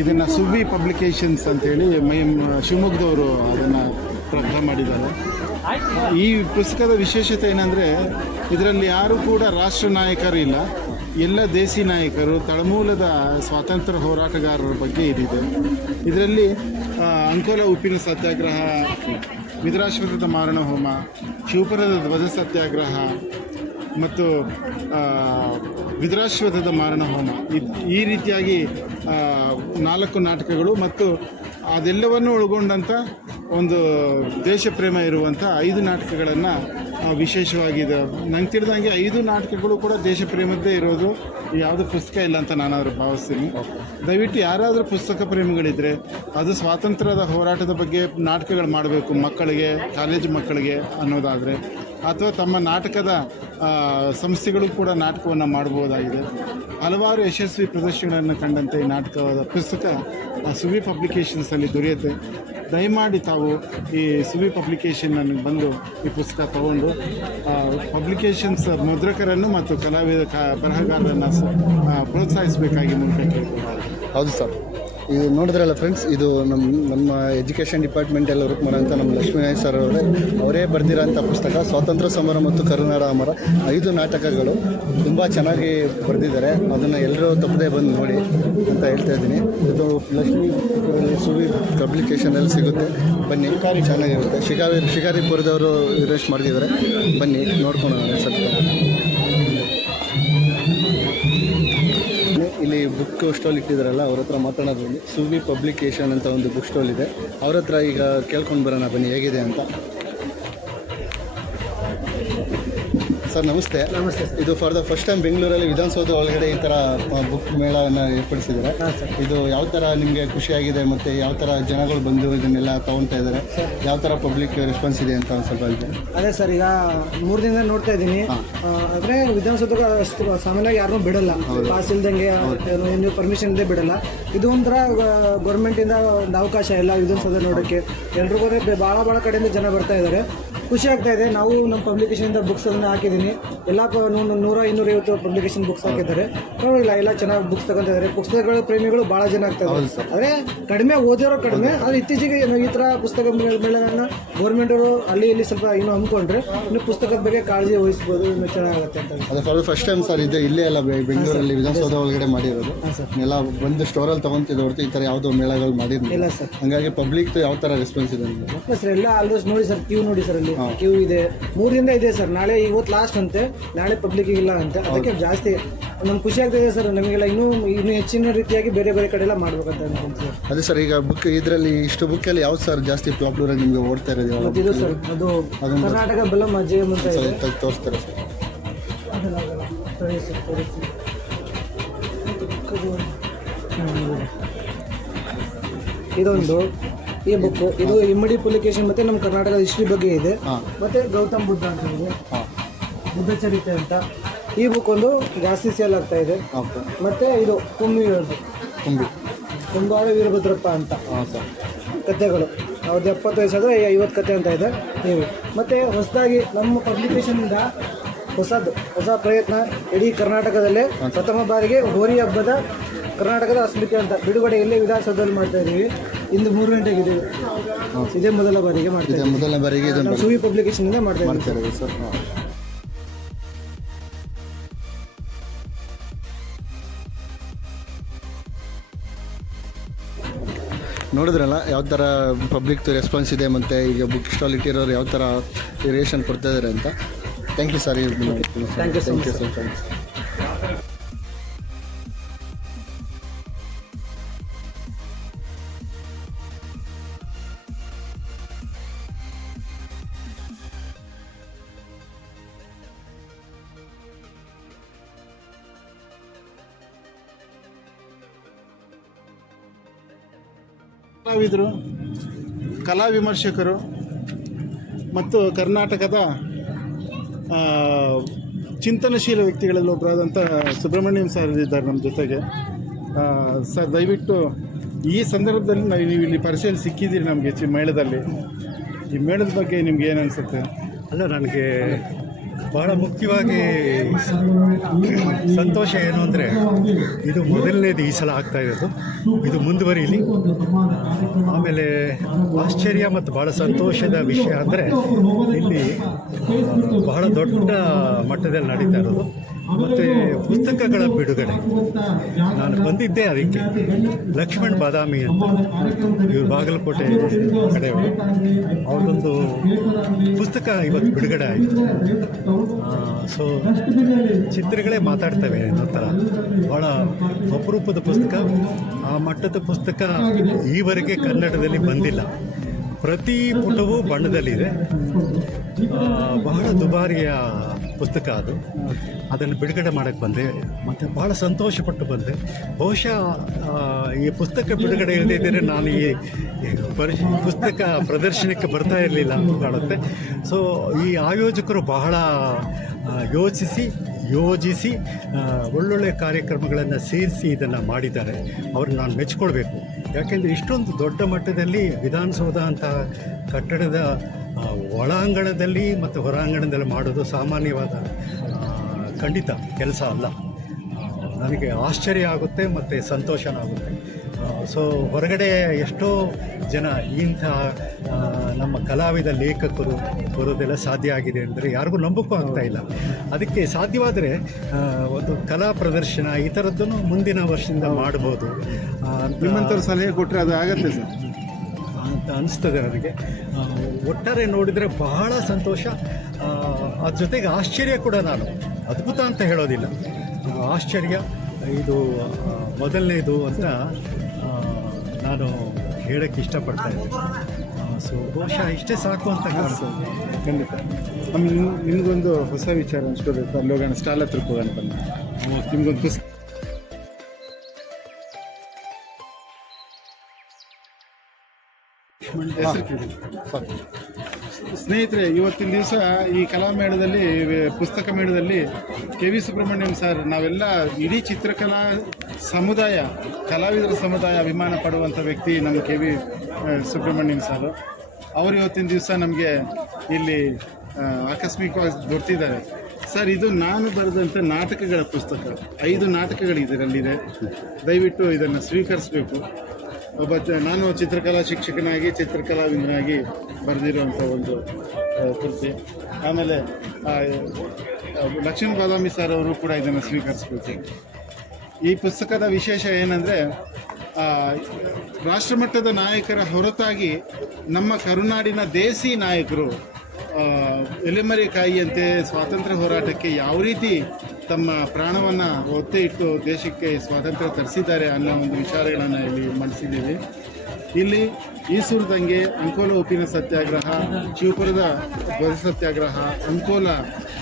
ಇದನ್ನು ಸುವಿ ಪಬ್ಲಿಕೇಶನ್ಸ್ ಅಂತೇಳಿ ಶಿವಮೊಗ್ಗದವರು ಅದನ್ನು ಪ್ರಕಟ ಮಾಡಿದ್ದಾರೆ. ಈ ಪುಸ್ತಕದ ವಿಶೇಷತೆ ಏನಂದರೆ, ಇದರಲ್ಲಿ ಯಾರೂ ಕೂಡ ರಾಷ್ಟ್ರ ನಾಯಕರು ಇಲ್ಲ, ಎಲ್ಲ ದೇಸಿ ನಾಯಕರು, ತಳಮೂಲದ ಸ್ವಾತಂತ್ರ್ಯ ಹೋರಾಟಗಾರರ ಬಗ್ಗೆ ಇದಿದೆ. ಇದರಲ್ಲಿ ಅಂಕೋಲ ಉಪ್ಪಿನ ಸತ್ಯಾಗ್ರಹ, ವಿಧುರಾಶ್ವತ್ಥದ ಮಾರಣ ಹೋಮ, ಶಿವಪುರದ ಧ್ವಜ ಸತ್ಯಾಗ್ರಹ ಮತ್ತು ವಿಧುರಾಶ್ವತ್ಥದ ಮಾರಣ ಹೋಮ, ಈ ರೀತಿಯಾಗಿ 4 ನಾಟಕಗಳು ಮತ್ತು ಅದೆಲ್ಲವನ್ನು ಒಳಗೊಂಡಂಥ ಒಂದು ದೇಶ ಪ್ರೇಮ ಇರುವಂಥ 5 ನಾಟಕಗಳನ್ನು ವಿಶೇಷವಾಗಿದೆ. ನಂಗೆ ತಿಳಿದಂಗೆ 5 ನಾಟಕಗಳು ಕೂಡ ದೇಶ ಪ್ರೇಮದ್ದೇ ಇರೋದು ಯಾವುದೇ ಪುಸ್ತಕ ಇಲ್ಲ ಅಂತ ನಾನಾದರೂ ಭಾವಿಸ್ತೀನಿ. ದಯವಿಟ್ಟು ಯಾರಾದರೂ ಪುಸ್ತಕ ಪ್ರೇಮಿಗಳಿದ್ದರೆ, ಅದು ಸ್ವಾತಂತ್ರ್ಯದ ಹೋರಾಟದ ಬಗ್ಗೆ ನಾಟಕಗಳು ಮಾಡಬೇಕು ಮಕ್ಕಳಿಗೆ, ಕಾಲೇಜು ಮಕ್ಕಳಿಗೆ ಅನ್ನೋದಾದರೆ, ಅಥವಾ ತಮ್ಮ ನಾಟಕದ ಸಂಸ್ಥೆಗಳು ಕೂಡ ನಾಟಕವನ್ನು ಮಾಡಬಹುದಾಗಿದೆ. ಹಲವಾರು ಯಶಸ್ವಿ ಪ್ರದರ್ಶನಗಳನ್ನು ಕಂಡಂತೆ ಈ ನಾಟಕವಾದ ಪುಸ್ತಕ ಸುವಿ ಪಬ್ಲಿಕೇಶನ್ಸಲ್ಲಿ ದೊರೆಯುತ್ತೆ. ದಯಮಾಡಿ ತಾವು ಈ ಸುವಿ ಪಬ್ಲಿಕೇಶನ್ ಬಂದು ಈ ಪುಸ್ತಕ ತಗೊಂಡು ಪಬ್ಲಿಕೇಶನ್ಸ್ ಮುದ್ರಕರನ್ನು ಮತ್ತು ಕಲಾವಿದ ಬರಹಗಾರರನ್ನು ಪ್ರೋತ್ಸಾಹಿಸಬೇಕಾಗಿ ಮೂಲಕ ಕೇಳ್ಕೊಳ್ತಾರೆ. ಹೌದು ಸರ್. ಇದು ನೋಡಿದ್ರಲ್ಲ ಫ್ರೆಂಡ್ಸ್, ಇದು ನಮ್ಮ ಎಜುಕೇಷನ್ ಡಿಪಾರ್ಟ್ಮೆಂಟಲ್ಲಿ ವರ್ಕ್ ಮಾಡೋಂಥ ನಮ್ಮ ಲಕ್ಷ್ಮೀನಾಯಕ್ ಸರ್ ಅವರೇ ಬರೆದಿರೋಂಥ ಪುಸ್ತಕ ಸ್ವಾತಂತ್ರ್ಯ ಸಮರ ಮತ್ತು ಕರುನಾಡ ಅಮರ 5 ನಾಟಕಗಳು. ತುಂಬ ಚೆನ್ನಾಗಿ ಬರೆದಿದ್ದಾರೆ. ಅದನ್ನು ಎಲ್ಲರೂ ತಪ್ಪದೇ ಬಂದು ನೋಡಿ ಅಂತ ಹೇಳ್ತಾ ಇದ್ದೀನಿ. ಇದು ಲಕ್ಷ್ಮೀ ಸುವಿ ಪಬ್ಲಿಕೇಶನಲ್ಲಿ ಸಿಗುತ್ತೆ. ಬನ್ನಿ, ಚೆನ್ನಾಗಿರುತ್ತೆ. ಶಿಕಾರಿಪುರದವರು ರಿಲೀಸ್ ಮಾಡಿದ್ದಾರೆ. ಬನ್ನಿ ನೋಡ್ಕೊಂಡು ಸ್ವಲ್ಪ. ಇಲ್ಲಿ ಬುಕ್ ಸ್ಟಾಲ್ ಇಟ್ಟಿದ್ದಾರಲ್ಲ, ಅವ್ರ ಹತ್ರ ಮಾತಾಡೋದು. ಸುವಿ ಪಬ್ಲಿಕೇಶನ್ ಅಂತ ಒಂದು ಬುಕ್ ಸ್ಟಾಲ್ ಇದೆ. ಅವ್ರ ಹತ್ರ ಈಗ ಕೇಳ್ಕೊಂಡು ಬರೋಣ ಬನ್ನಿ ಹೇಗಿದೆ ಅಂತ. ಸರ್ ನಮಸ್ತೆ. ನಮಸ್ತೆ ಸರ್. ಇದು ಫಾರ್ ದ ಫಸ್ಟ್ ಟೈಮ್ ಬೆಂಗಳೂರಲ್ಲಿ ವಿಧಾನಸೌಧ ಒಳಗಡೆ ಈ ಥರ ಬುಕ್ ಮೇಳವನ್ನು ಏರ್ಪಡಿಸಿದ್ದಾರೆ. ಇದು ಯಾವ ಥರ ನಿಮಗೆ ಖುಷಿಯಾಗಿದೆ ಮತ್ತು ಯಾವ ಥರ ಜನಗಳು ಬಂದು ಇದನ್ನೆಲ್ಲ ತೊಗೊಳ್ತಾ ಇದ್ದಾರೆ, ಯಾವ ಥರ ಪಬ್ಲಿಕ್ ರೆಸ್ಪಾನ್ಸ್ ಇದೆ ಅಂತ ಒಂದು ಸ್ವಲ್ಪ ಇದೆ? ಅದೇ ಸರ್, ಈಗ 3 ದಿನದಿಂದ ನೋಡ್ತಾ ಇದ್ದೀನಿ. ಅಂದರೆ ವಿಧಾನಸೌಧ ಅಷ್ಟು ಸಾಮಾನ್ಯವಾಗಿ ಯಾರನ್ನೂ ಬಿಡಲ್ಲ, ಪಾಸ್ ಇಲ್ದಂಗೆ ಏನು ಪರ್ಮಿಷನ್ ಇಲ್ಲದೆ ಬಿಡಲ್ಲ. ಇದು ಒಂಥರ ಗೌರ್ಮೆಂಟಿಂದ ಒಂದು ಅವಕಾಶ ಎಲ್ಲ ವಿಧಾನಸೌಧ ನೋಡೋಕ್ಕೆ. ಎಲ್ರಿಗೂ ಭಾಳ ಕಡೆಯಿಂದ ಜನ ಬರ್ತಾ ಇದ್ದಾರೆ. ಖುಷಿ ಆಗ್ತಾ ಇದೆ. ನಾವು ನಮ್ಮ ಪಬ್ಲಿಕೇಶನಿಂದ ಬುಕ್ಸ್ ಅದನ್ನು ಹಾಕಿದ್ದೀನಿ. ಎಲ್ಲ 100-250 ಪಬ್ಲಿಕೇಶನ್ ಬುಕ್ಸ್ ಹಾಕಿದ್ದಾರೆ. ಪರವಾಗಿಲ್ಲ, ಎಲ್ಲ ಚೆನ್ನಾಗಿ ಬುಕ್ಸ್ ತಗೊಂತಿದ್ದಾರೆ. ಪುಸ್ತಕಗಳ ಪ್ರೇಮಿಗಳು ಭಾಳ ಜನ ಆಗ್ತಾರೆ. ಆದರೆ ಕಡಿಮೆ ಓದಿರೋ ಕಡಿಮೆ. ಆದರೆ ಇತ್ತೀಚೆಗೆ ಈ ಥರ ಪುಸ್ತಕ ಮೇಳಗಳನ್ನ ಗೌರ್ಮೆಂಟ್ ಅವರು ಅಲ್ಲಿ ಇಲ್ಲಿ ಸ್ವಲ್ಪ ಇನ್ನೂ ಹಮ್ಮಿಕೊಂಡ್ರೆ ಇನ್ನು ಪುಸ್ತಕದ ಬಗ್ಗೆ ಕಾಳಜಿ ವಹಿಸ್ಬೋದು, ಇನ್ನೂ ಚೆನ್ನಾಗುತ್ತೆ ಅಂತ. ಅದು ಫಸ್ಟ್ ಟೈಮ್ ಸರ್ ಇದೆ ಇಲ್ಲೇ ಎಲ್ಲ ಬೆಂಗಳೂರಲ್ಲಿ ವಿಧಾನಸೌಧ ಒಳಗಡೆ ಮಾಡಿರೋದು. ಎಲ್ಲ ಬಂದು ಸ್ಟೋರಲ್ಲಿ ತೊಗೊಂತಿದ್ದ ಹೊರತು ಈ ಥರ ಯಾವುದೋ ಮೇಳಗಳು ಮಾಡಿರಲಿಲ್ಲ. ಇಲ್ಲ ಸರ್. ಹಂಗಾಗಿ ಪಬ್ಲಿಕ್ ಯಾವ ಥರ ರೆಸ್ಪಾನ್ಸ್ ಇದೆ ಇಲ್ಲ ಸರ್, ಎಲ್ಲ ಆಲ್ಮೋಸ್ಟ್ ನೋಡಿ ಸರ್, ಕ್ಯೂ ನೋಡಿ ಸರ್, ಅಲ್ಲಿ ಕ್ಯೂ ಇದೆ. 3 ದಿನದಿಂದ ಇದೆ ಸರ್. ನಾಳೆ ಇವತ್ತು ಲಾಸ್ಟ್ ಅಂತೆ, ನಾಳೆ ಪಬ್ಲಿಕ್ ಇಲ್ಲ ಅಂತೆ. ಅದಕ್ಕೆ ಜಾಸ್ತಿ ನಮ್ಗೆ ಖುಷಿ ಆಗ್ತಿದೆ ಸರ್. ನಮಗೆಲ್ಲ ಇನ್ನೂ ಹೆಚ್ಚಿನ ರೀತಿಯಾಗಿ ಬೇರೆ ಬೇರೆ ಕಡೆ ಎಲ್ಲ ಮಾಡ್ಬೇಕಂತ ಅನ್ಕೊಂತೀವಿ. ಅದೇ ಸರ್, ಈಗ ಬುಕ್ ಇದರಲ್ಲಿ ಇಷ್ಟು ಬುಕ್ಕಲ್ಲಿ ಯಾವ್ದು ಸರ್ ಜಾಸ್ತಿ ಪಾಪ್ಯುಲರ್ ಆಗಿ ನಿಮಗೆ ಓಡ್ತಾ ಇರೋದು? ಇದು ಸರ್, ಅದು ಕರ್ನಾಟಕ ಬೆಲ್ಲಮ್ ಅಜಯಮ್ ಅಂತ ಇದೆ. ತೋರಿಸ್ತಾರೆ ಸರ್. ಇದೊಂದು ಈ ಬುಕ್, ಇದು ಇಮ್ಮಡಿ ಪುಲಿಕೇಶನ್ ಮತ್ತೆ ನಮ್ಮ ಕರ್ನಾಟಕದ ಹಿಸ್ಟ್ರಿ ಬಗ್ಗೆ ಇದೆ. ಮತ್ತೆ ಗೌತಮ್ ಬುದ್ಧ ಅಂತ ಇದೆ, ಬುದ್ಧ ಚರಿತ್ರೆ ಅಂತ. ಈ ಬುಕ್ ಒಂದು ಜಾಸ್ತಿ ಸೇಲ್ ಆಗ್ತಾ ಇದೆ. ಮತ್ತೆ ಇದು ಕುಂಬಾರ ವೀರಭದ್ರಪ್ಪ ಅಂತ ಕಥೆಗಳು. ಅವ್ರದ್ದು 70 ವಯಸ್ಸಾದರೆ 50 ಕಥೆ ಅಂತ ಇದೆ. ನೀವು ಮತ್ತೆ ಹೊಸದಾಗಿ ನಮ್ಮ ಪಬ್ಲಿಕೇಶನಿಂದ ಹೊಸ ಪ್ರಯತ್ನ ಇಡೀ ಕರ್ನಾಟಕದಲ್ಲೇ ಪ್ರಥಮ ಬಾರಿಗೆ ಹೋರಿ ಹಬ್ಬದ ಕರ್ನಾಟಕದ ಅಸ್ಮಿತೆ ಅಂತ ಬಿಡುಗಡೆ ಇಲ್ಲೇ ವಿಧಾನಸೌಧದಲ್ಲಿ ಮಾಡ್ತಾ ಇದ್ದೀವಿ. ಇಂದು 3 ಗಂಟೆಗೆ ಇದೆ. ಇದೇ ಮೊದಲ ಬಾರಿಗೆ ಮಾಡ್ತಾ ಇದ್ದೀವಿ. ಸುವಿ ಪಬ್ಲಿಕೇಶನಿಂದ ಮಾಡ್ತಾ ಇದ್ದೀವಿ ಸರ್. ನೋಡಿದ್ರಲ್ಲ ಯಾವ ಥರ ಪಬ್ಲಿಕ್ ರೆಸ್ಪಾನ್ಸ್ ಇದೆ, ಮತ್ತು ಈಗ ಬುಕ್ ಸ್ಟಾಲ್ ಇಟ್ಟಿರೋರು ಯಾವ ಥರ ರಿಯಾಕ್ಷನ್ ಕೊಡ್ತಾ ಇದ್ದಾರೆ ಅಂತ. Thank you sir. Thank you so much. ಕಲಾವಿದರು, ಕಲಾ ವಿಮರ್ಶಕರು ಮತ್ತು ಕರ್ನಾಟಕದ ಚಿಂತನಶೀಲ ವ್ಯಕ್ತಿಗಳಲ್ಲಿ ಒಬ್ಬರಾದಂಥ ಸುಬ್ರಹ್ಮಣ್ಯಂ ಸರ್ ಇದ್ದಾರೆ ನಮ್ಮ ಜೊತೆಗೆ. ಸರ್, ದಯವಿಟ್ಟು ಈ ಸಂದರ್ಭದಲ್ಲಿ ನೀವು ಇಲ್ಲಿ ಪರಿಚಯ ಸಿಕ್ಕಿದ್ದೀರಿ ನಮಗೆ ಮೇಳದಲ್ಲಿ. ಈ ಮೇಳದ ಬಗ್ಗೆ ನಿಮ್ಗೆ ಏನು ಅನಿಸುತ್ತೆ? ಅಲ್ಲ, ನನಗೆ ಭಾಳ ಮುಖ್ಯವಾಗಿ ಸಂತೋಷ ಏನು ಅಂದರೆ, ಇದು ಮೊದಲನೇದು ಈ ಸಲ ಆಗ್ತಾ ಇರೋದು. ಇದು ಮುಂದುವರಿಯಲಿ. ಆಮೇಲೆ ಆಶ್ಚರ್ಯ ಮತ್ತು ಭಾಳ ಸಂತೋಷದ ವಿಷಯ ಅಂದರೆ, ಇಲ್ಲಿ ಬಹಳ ದೊಡ್ಡ ಮಟ್ಟದಲ್ಲಿ ನಡೀತಾ ಇರೋದು. ಮತ್ತು ಪುಸ್ತಕಗಳ ಬಿಡುಗಡೆ. ನಾನು ಬಂದಿದ್ದೆ ಅದಕ್ಕೆ. ಲಕ್ಷ್ಮಣ್ ಬಾದಾಮಿ ಅಂತ, ಇವರು ಬಾಗಲಕೋಟೆ ಕಡೆಯವರು. ಅವ್ರದ್ದೊಂದು ಪುಸ್ತಕ ಇವತ್ತು ಬಿಡುಗಡೆ ಆಯಿತು. ಸೊ ಚಿತ್ರಗಳೇ ಮಾತಾಡ್ತವೆ ಅನ್ನೋ ಥರ ಭಾಳ ಅಪರೂಪದ ಪುಸ್ತಕ. ಆ ಮಟ್ಟದ ಪುಸ್ತಕ ಈವರೆಗೆ ಕನ್ನಡದಲ್ಲಿ ಬಂದಿಲ್ಲ. ಪ್ರತಿ ಪುಟವೂ ಬಣ್ಣದಲ್ಲಿದೆ. ಬಹಳ ದುಬಾರಿಯ ಪುಸ್ತಕ ಅದು. ಅದನ್ನು ಬಿಡುಗಡೆ ಮಾಡೋಕ್ಕೆ ಬಂದೆ, ಮತ್ತು ಭಾಳ ಸಂತೋಷಪಟ್ಟು ಬಂದೆ. ಬಹುಶಃ ಈ ಪುಸ್ತಕ ಬಿಡುಗಡೆ ಇಲ್ಲದಿದ್ದರೆ ನಾನು ಈ ಪುಸ್ತಕ ಪ್ರದರ್ಶನಕ್ಕೆ ಬರ್ತಾ ಇರಲಿಲ್ಲ ಅಂತ ಕಾಣುತ್ತೆ. ಸೊ ಈ ಆಯೋಜಕರು ಬಹಳ ಯೋಜಿಸಿ ಒಳ್ಳೊಳ್ಳೆ ಕಾರ್ಯಕ್ರಮಗಳನ್ನು ಸೇರಿಸಿ ಇದನ್ನು ಮಾಡಿದ್ದಾರೆ. ಅವ್ರನ್ನ ನಾನು ಮೆಚ್ಕೊಳ್ಬೇಕು. ಯಾಕೆಂದರೆ ಇಷ್ಟೊಂದು ದೊಡ್ಡ ಮಟ್ಟದಲ್ಲಿ ವಿಧಾನಸೌಧ ಅಂತ ಕಟ್ಟಡದ ಒಳಾಂಗಣದಲ್ಲಿ ಮತ್ತು ಹೊರಾಂಗಣದಲ್ಲಿ ಮಾಡೋದು ಸಾಮಾನ್ಯವಾದ ಖಂಡಿತ ಕೆಲಸ ಅಲ್ಲ. ನನಗೆ ಆಶ್ಚರ್ಯ ಆಗುತ್ತೆ ಮತ್ತು ಸಂತೋಷನೂ ಆಗುತ್ತೆ. ಸೊ ಹೊರಗಡೆ ಎಷ್ಟೋ ಜನ ಇಂಥ ನಮ್ಮ ಕಲಾವಿದ ಲೇಖಕರು ಬರೋದೆಲ್ಲ ಸಾಧ್ಯ ಆಗಿದೆ ಅಂದರೆ ಯಾರಿಗೂ ನಂಬಕ್ಕೂ ಆಗ್ತಾ ಇಲ್ಲ. ಅದಕ್ಕೆ ಸಾಧ್ಯವಾದರೆ ಒಂದು ಕಲಾ ಪ್ರದರ್ಶನ ಈ ಥರದ್ದನ್ನು ಮುಂದಿನ ವರ್ಷದಿಂದ ಮಾಡ್ಬೋದು. ನಿಮ್ಮಂಥವ್ರು ಸಲಹೆ ಕೊಟ್ಟರೆ ಅದು ಆಗತ್ತೆ ಸರ್ ಅಂತ ಅನಿಸ್ತದೆ ನನಗೆ. ಒಟ್ಟಾರೆ ನೋಡಿದರೆ ಬಹಳ ಸಂತೋಷ. ಅದ್ರ ಜೊತೆಗೆ ಆಶ್ಚರ್ಯ ಕೂಡ. ನಾನು ಅದ್ಭುತ ಅಂತ ಹೇಳೋದಿಲ್ಲ, ಆಶ್ಚರ್ಯ. ಇದು ಮೊದಲನೇದು ಅಂತ ನಾನು ಹೇಳೋಕ್ಕೆ ಇಷ್ಟಪಡ್ತಾ ಇದ್ದೆ. ಸೊ ಬಹುಶಃ ಇಷ್ಟೇ ಸಾಕು ಅಂತ ಕಾಣಿಸ್ತದೆ. ಖಂಡಿತ. ಆಮೇಲೆ ನಿಮಗೊಂದು ಹೊಸ ವಿಚಾರ ಅನ್ಸ್ಕೋಬೇಕು. ಅಲ್ಲಿ ಹೋಗೋಣ, ಸ್ಟಾಲ್ ಹತ್ರಕ್ಕೆ ಹೋಗೋಣ ಬನ್ನಿ. ನಿಮ್ಗೊಂದು ಪುಸ್ತಕ. ಸ್ನೇಹಿತರೆ, ಇವತ್ತಿನ ದಿವಸ ಈ ಕಲಾಮೇಳದಲ್ಲಿ, ಪುಸ್ತಕ ಮೇಳದಲ್ಲಿ ಕೆ.ವಿ. ಸುಬ್ರಹ್ಮಣ್ಯಂ ಸರ್, ನಾವೆಲ್ಲ ಇಡೀ ಚಿತ್ರಕಲಾ ಸಮುದಾಯ, ಕಲಾವಿದರ ಸಮುದಾಯ ಅಭಿಮಾನ ಪಡುವಂಥ ವ್ಯಕ್ತಿ ನಮ್ಮ ಕೆ.ವಿ. ಸುಬ್ರಹ್ಮಣ್ಯಂ ಸರ್. ಅವರು ಇವತ್ತಿನ ದಿವಸ ನಮಗೆ ಇಲ್ಲಿ ಆಕಸ್ಮಿಕವಾಗಿ ದೊರೆತಿದ್ದಾರೆ. ಸರ್ ಇದು ನಾನು ಬರೆದಂಥ ನಾಟಕಗಳ ಪುಸ್ತಕ. 5 ನಾಟಕಗಳು ಇದರಲ್ಲಿದೆ. ದಯವಿಟ್ಟು ಇದನ್ನು ಸ್ವೀಕರಿಸಬೇಕು. ನಾನು ಚಿತ್ರಕಲಾ ಶಿಕ್ಷಕನಾಗಿ ಚಿತ್ರಕಲಾವಿದನಾಗಿ ಬರೆದಿರುವಂಥ ಒಂದು ಕೃತಿ. ಆಮೇಲೆ ಲಕ್ಷ್ಮೀ ಬಾದಾಮಿ ಸರ್ ಅವರು ಕೂಡ ಇದನ್ನು ಸ್ವೀಕರಿಸಬೇಕು. ಈ ಪುಸ್ತಕದ ವಿಶೇಷ ಏನಂದರೆ ರಾಷ್ಟ್ರಮಟ್ಟದ ನಾಯಕರ ಹೊರತಾಗಿ ನಮ್ಮ ಕರುನಾಡಿನ ದೇಸಿ ನಾಯಕರು ಎಲೆಮರೆ ಕಾಯಿಯಂತೆ ಸ್ವಾತಂತ್ರ್ಯ ಹೋರಾಟಕ್ಕೆ ಯಾವ ರೀತಿ ತಮ್ಮ ಪ್ರಾಣವನ್ನು ಒತ್ತೆ ಇಟ್ಟು ದೇಶಕ್ಕೆ ಸ್ವಾತಂತ್ರ್ಯ ತರಿಸಿದ್ದಾರೆ ಅನ್ನೋ ಒಂದು ವಿಚಾರಗಳನ್ನು ಇಲ್ಲಿ ಮಂಡಿಸಿದ್ದೀವಿ. ಇಲ್ಲಿ ಈಸೂರು ದಂಗೆ, ಅಂಕೋಲ ಉಪ್ಪಿನ ಸತ್ಯಾಗ್ರಹ, ಶಿವಪುರದ ಧ್ವಜ ಸತ್ಯಾಗ್ರಹ, ಅಂಕೋಲ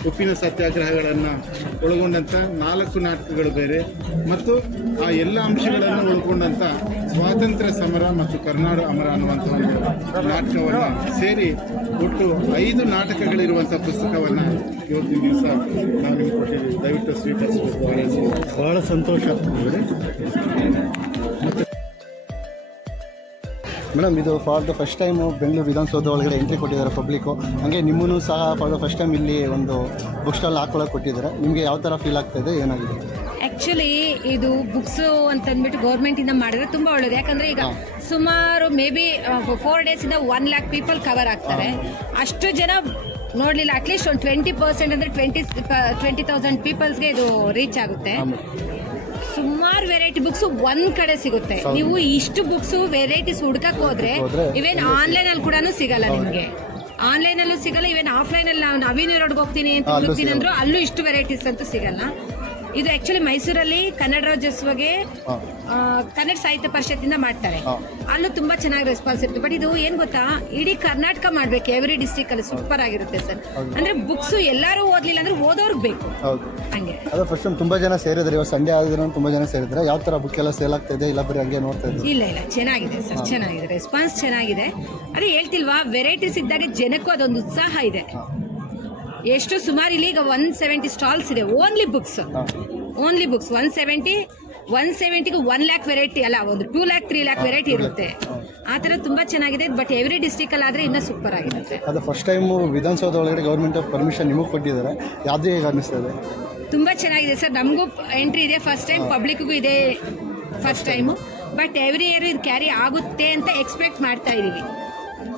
ಉಪ್ಪಿನ ಸತ್ಯಾಗ್ರಹಗಳನ್ನು ಒಳಗೊಂಡಂಥ 4 ನಾಟಕಗಳು ಬೇರೆ ಮತ್ತು ಆ ಎಲ್ಲ ಅಂಶಗಳನ್ನು ಒಳಗೊಂಡಂಥ ಸ್ವಾತಂತ್ರ್ಯ ಸಮರ ಮತ್ತು ಕರುನಾಡು ಅಮರ ಅನ್ನುವಂಥ ಒಂದು ನಾಟಕವನ್ನು ಸೇರಿ ಒಟ್ಟು 5 ನಾಟಕಗಳಿರುವಂಥ ಪುಸ್ತಕವನ್ನು ಇವತ್ತಿನ ದಿವಸ ನಾವು ನಿಮ್ಗೆ ಕೊಟ್ಟಿದ್ದೀವಿ. ದಯವಿಟ್ಟು ಸ್ವೀಕರಿಸಬೇಕು. ಭಾಳ ಸಂತೋಷ. ಮೇಡಮ್, ಇದು for the first time Bengaluru Vidhana Soudha ಒಳಗಡೆ ಎಂಟ್ರಿ ಕೊಟ್ಟಿದ್ದಾರೆ ಪಬ್ಲಿಕ್ಕು. ಹಾಗೆ ನಿಮ್ಮನ್ನು ಸಹ ಫಾರ್ ದ ಫಸ್ಟ್ ಟೈಮ್ ಇಲ್ಲಿ ಒಂದು ಬುಕ್ ಸ್ಟಾಲ್ ಹಾಕೊಳ್ಳೋಕೆ ಕೊಟ್ಟಿದ್ದಾರೆ. ನಿಮಗೆ ಯಾವ ಥರ ಫೀಲ್ ಆಗ್ತಾ ಇದೆ, ಏನಾಗಿದೆ? ಆ್ಯಕ್ಚುಲಿ ಇದು ಬುಕ್ಸು ಅಂತಂದ್ಬಿಟ್ಟು ಗೌರ್ಮೆಂಟಿಂದ ಮಾಡಿದ್ರೆ ತುಂಬ ಒಳ್ಳೇದು. ಯಾಕಂದರೆ ಈಗ ಸುಮಾರು may be 4 ಡೇಸಿಂದ 1 lakh people cover ಆಗ್ತಾರೆ. ಅಷ್ಟು ಜನ ನೋಡಲಿಲ್ಲ. ಅಟ್ಲೀಸ್ಟ್ ಒಂದು 20% ಅಂದರೆ 20,000 ಪೀಪಲ್ಸ್ಗೆ ಇದು ರೀಚ್ ಆಗುತ್ತೆ. ಸುಮಾರು ವೆರೈಟಿ ಬುಕ್ಸ್ ಒಂದ್ ಕಡೆ ಸಿಗುತ್ತೆ. ನೀವು ಇಷ್ಟು ಬುಕ್ಸ್ ವೆರೈಟೀಸ್ ಹುಡ್ಕಕ್ ಹೋದ್ರೆ ಇವೇನ್ ಆನ್ಲೈನ್ ಅಲ್ಲಿ ಕೂಡ ಸಿಗಲ್ಲ ನಿಮ್ಗೆ. ಆನ್ಲೈನ್ ಅಲ್ಲೂ ಸಿಗಲ್ಲ, ಇವೇನ್ ಆಫ್ಲೈನ್ ಅಲ್ಲಿ ನಾವು ನವೀನ್ ರೋಡ್ಗೆ ಹೋಗ್ತೀನಿ ಅಂತ ಹುಡುಕ್ತೀನಿ ಅಂದ್ರೂ ಅಲ್ಲೂ ಇಷ್ಟು ವೆರೈಟೀಸ್ ಅಂತೂ ಸಿಗಲ್ಲ. ಇದು ಆಕ್ಚುಲಿ ಮೈಸೂರಲ್ಲಿ ಕನ್ನಡ ರಾಜ್ಯೋತ್ಸವಗೆ ಕನ್ನಡ ಸಾಹಿತ್ಯ ಪರಿಷತ್ತಿಂದ ಮಾಡ್ತಾರೆ. ಅಲ್ಲೂ ತುಂಬಾ ಚೆನ್ನಾಗಿ ರೆಸ್ಪಾನ್ಸ್ ಇರುತ್ತೆ. ಬಟ್ ಇದು ಏನ್ ಗೊತ್ತಾ, ಇಡೀ ಕರ್ನಾಟಕ ಮಾಡ್ಬೇಕು, ಎವ್ರಿ ಡಿಸ್ಟ್ರಿಕ್ಟ್ ಅಲ್ಲಿ ಸೂಪರ್ ಆಗಿರುತ್ತೆ ಸರ್. ಅಂದ್ರೆ ಬುಕ್ಸ್ ಎಲ್ಲರೂ ಓದ್ಲಿಲ್ಲ ಅಂದ್ರೆ ಓದೋರ್ಗ್ ಬೇಕು. ಹಂಗೆ ಅದು ಫಸ್ಟ್ ತುಂಬಾ ಜನ ಸೇರಿದ್ರೆ, ಇವತ್ತು ಸಂಡೇ ಆಗಿದ್ರೆ ತುಂಬಾ ಜನ ಸೇರಿದ್ರೆ ಯಾವ ತರ ಬುಕ್ ಎಲ್ಲ ಸೇಲ್ ಆಗ್ತಾ ಇದೆ, ಇಲ್ಲ ಬರೀ ಹಂಗೆ ನೋಡ್ತಾ ಇದ್ದೀವಿ? ಇಲ್ಲ ಚೆನ್ನಾಗಿದೆ ಸರ್, ಚೆನ್ನಾಗಿದೆ, ರೆಸ್ಪಾನ್ಸ್ ಚೆನ್ನಾಗಿದೆ. ಅದೇ ಹೇಳ್ತಿಲ್ವಾ, ವೆರೈಟೀಸ್ ಇದ್ದಾಗ ಜನಕ್ಕೂ ಅದೊಂದು ಉತ್ಸಾಹ ಇದೆ. ಎಷ್ಟು ಸುಮಾರು ಇಲ್ಲಿ ಈಗ 170 ಸ್ಟಾಲ್ಸ್ ಇದೆ. ಓನ್ಲಿ ಬುಕ್ಸ್ 170ಗೆ 1 lakh ವೆರೈಟಿ ಅಲ್ಲ, ಒಂದು 2 lakh 3 lakh ವೆರೈಟಿ ಇರುತ್ತೆ. ಆ ಥರ ತುಂಬ ಚೆನ್ನಾಗಿದೆ. ಬಟ್ ಎವ್ರಿ ಡಿಸ್ಟ್ರಿಕ್ಟ್ ಅಲ್ಲಿ ಆದರೆ ಇನ್ನೂ ಸೂಪರ್ ಆಗಿರುತ್ತೆ. ಅದು ಫಸ್ಟ್ ಟೈಮ್ ವಿಧಾನಸೌಧ ಒಳಗಡೆ ಗೌರ್ಮೆಂಟ್ ಪರ್ಮಿಷನ್ ನಿಮಗೆ ಕೊಟ್ಟಿದ್ದಾರೆ, ಯಾವ್ದು ಹೇಗೆ ಅನ್ನಿಸ್ತಾ ಇದೆ? ತುಂಬ ಚೆನ್ನಾಗಿದೆ ಸರ್. ನಮಗೂ ಎಂಟ್ರಿ ಇದೆ ಫಸ್ಟ್ ಟೈಮ್, ಪಬ್ಲಿಕ್ಗೂ ಇದೆ first time. But every year ಇದು ಕ್ಯಾರಿ ಆಗುತ್ತೆ ಅಂತ ಎಕ್ಸ್ಪೆಕ್ಟ್ ಮಾಡ್ತಾ ಇದ್ದೀವಿ.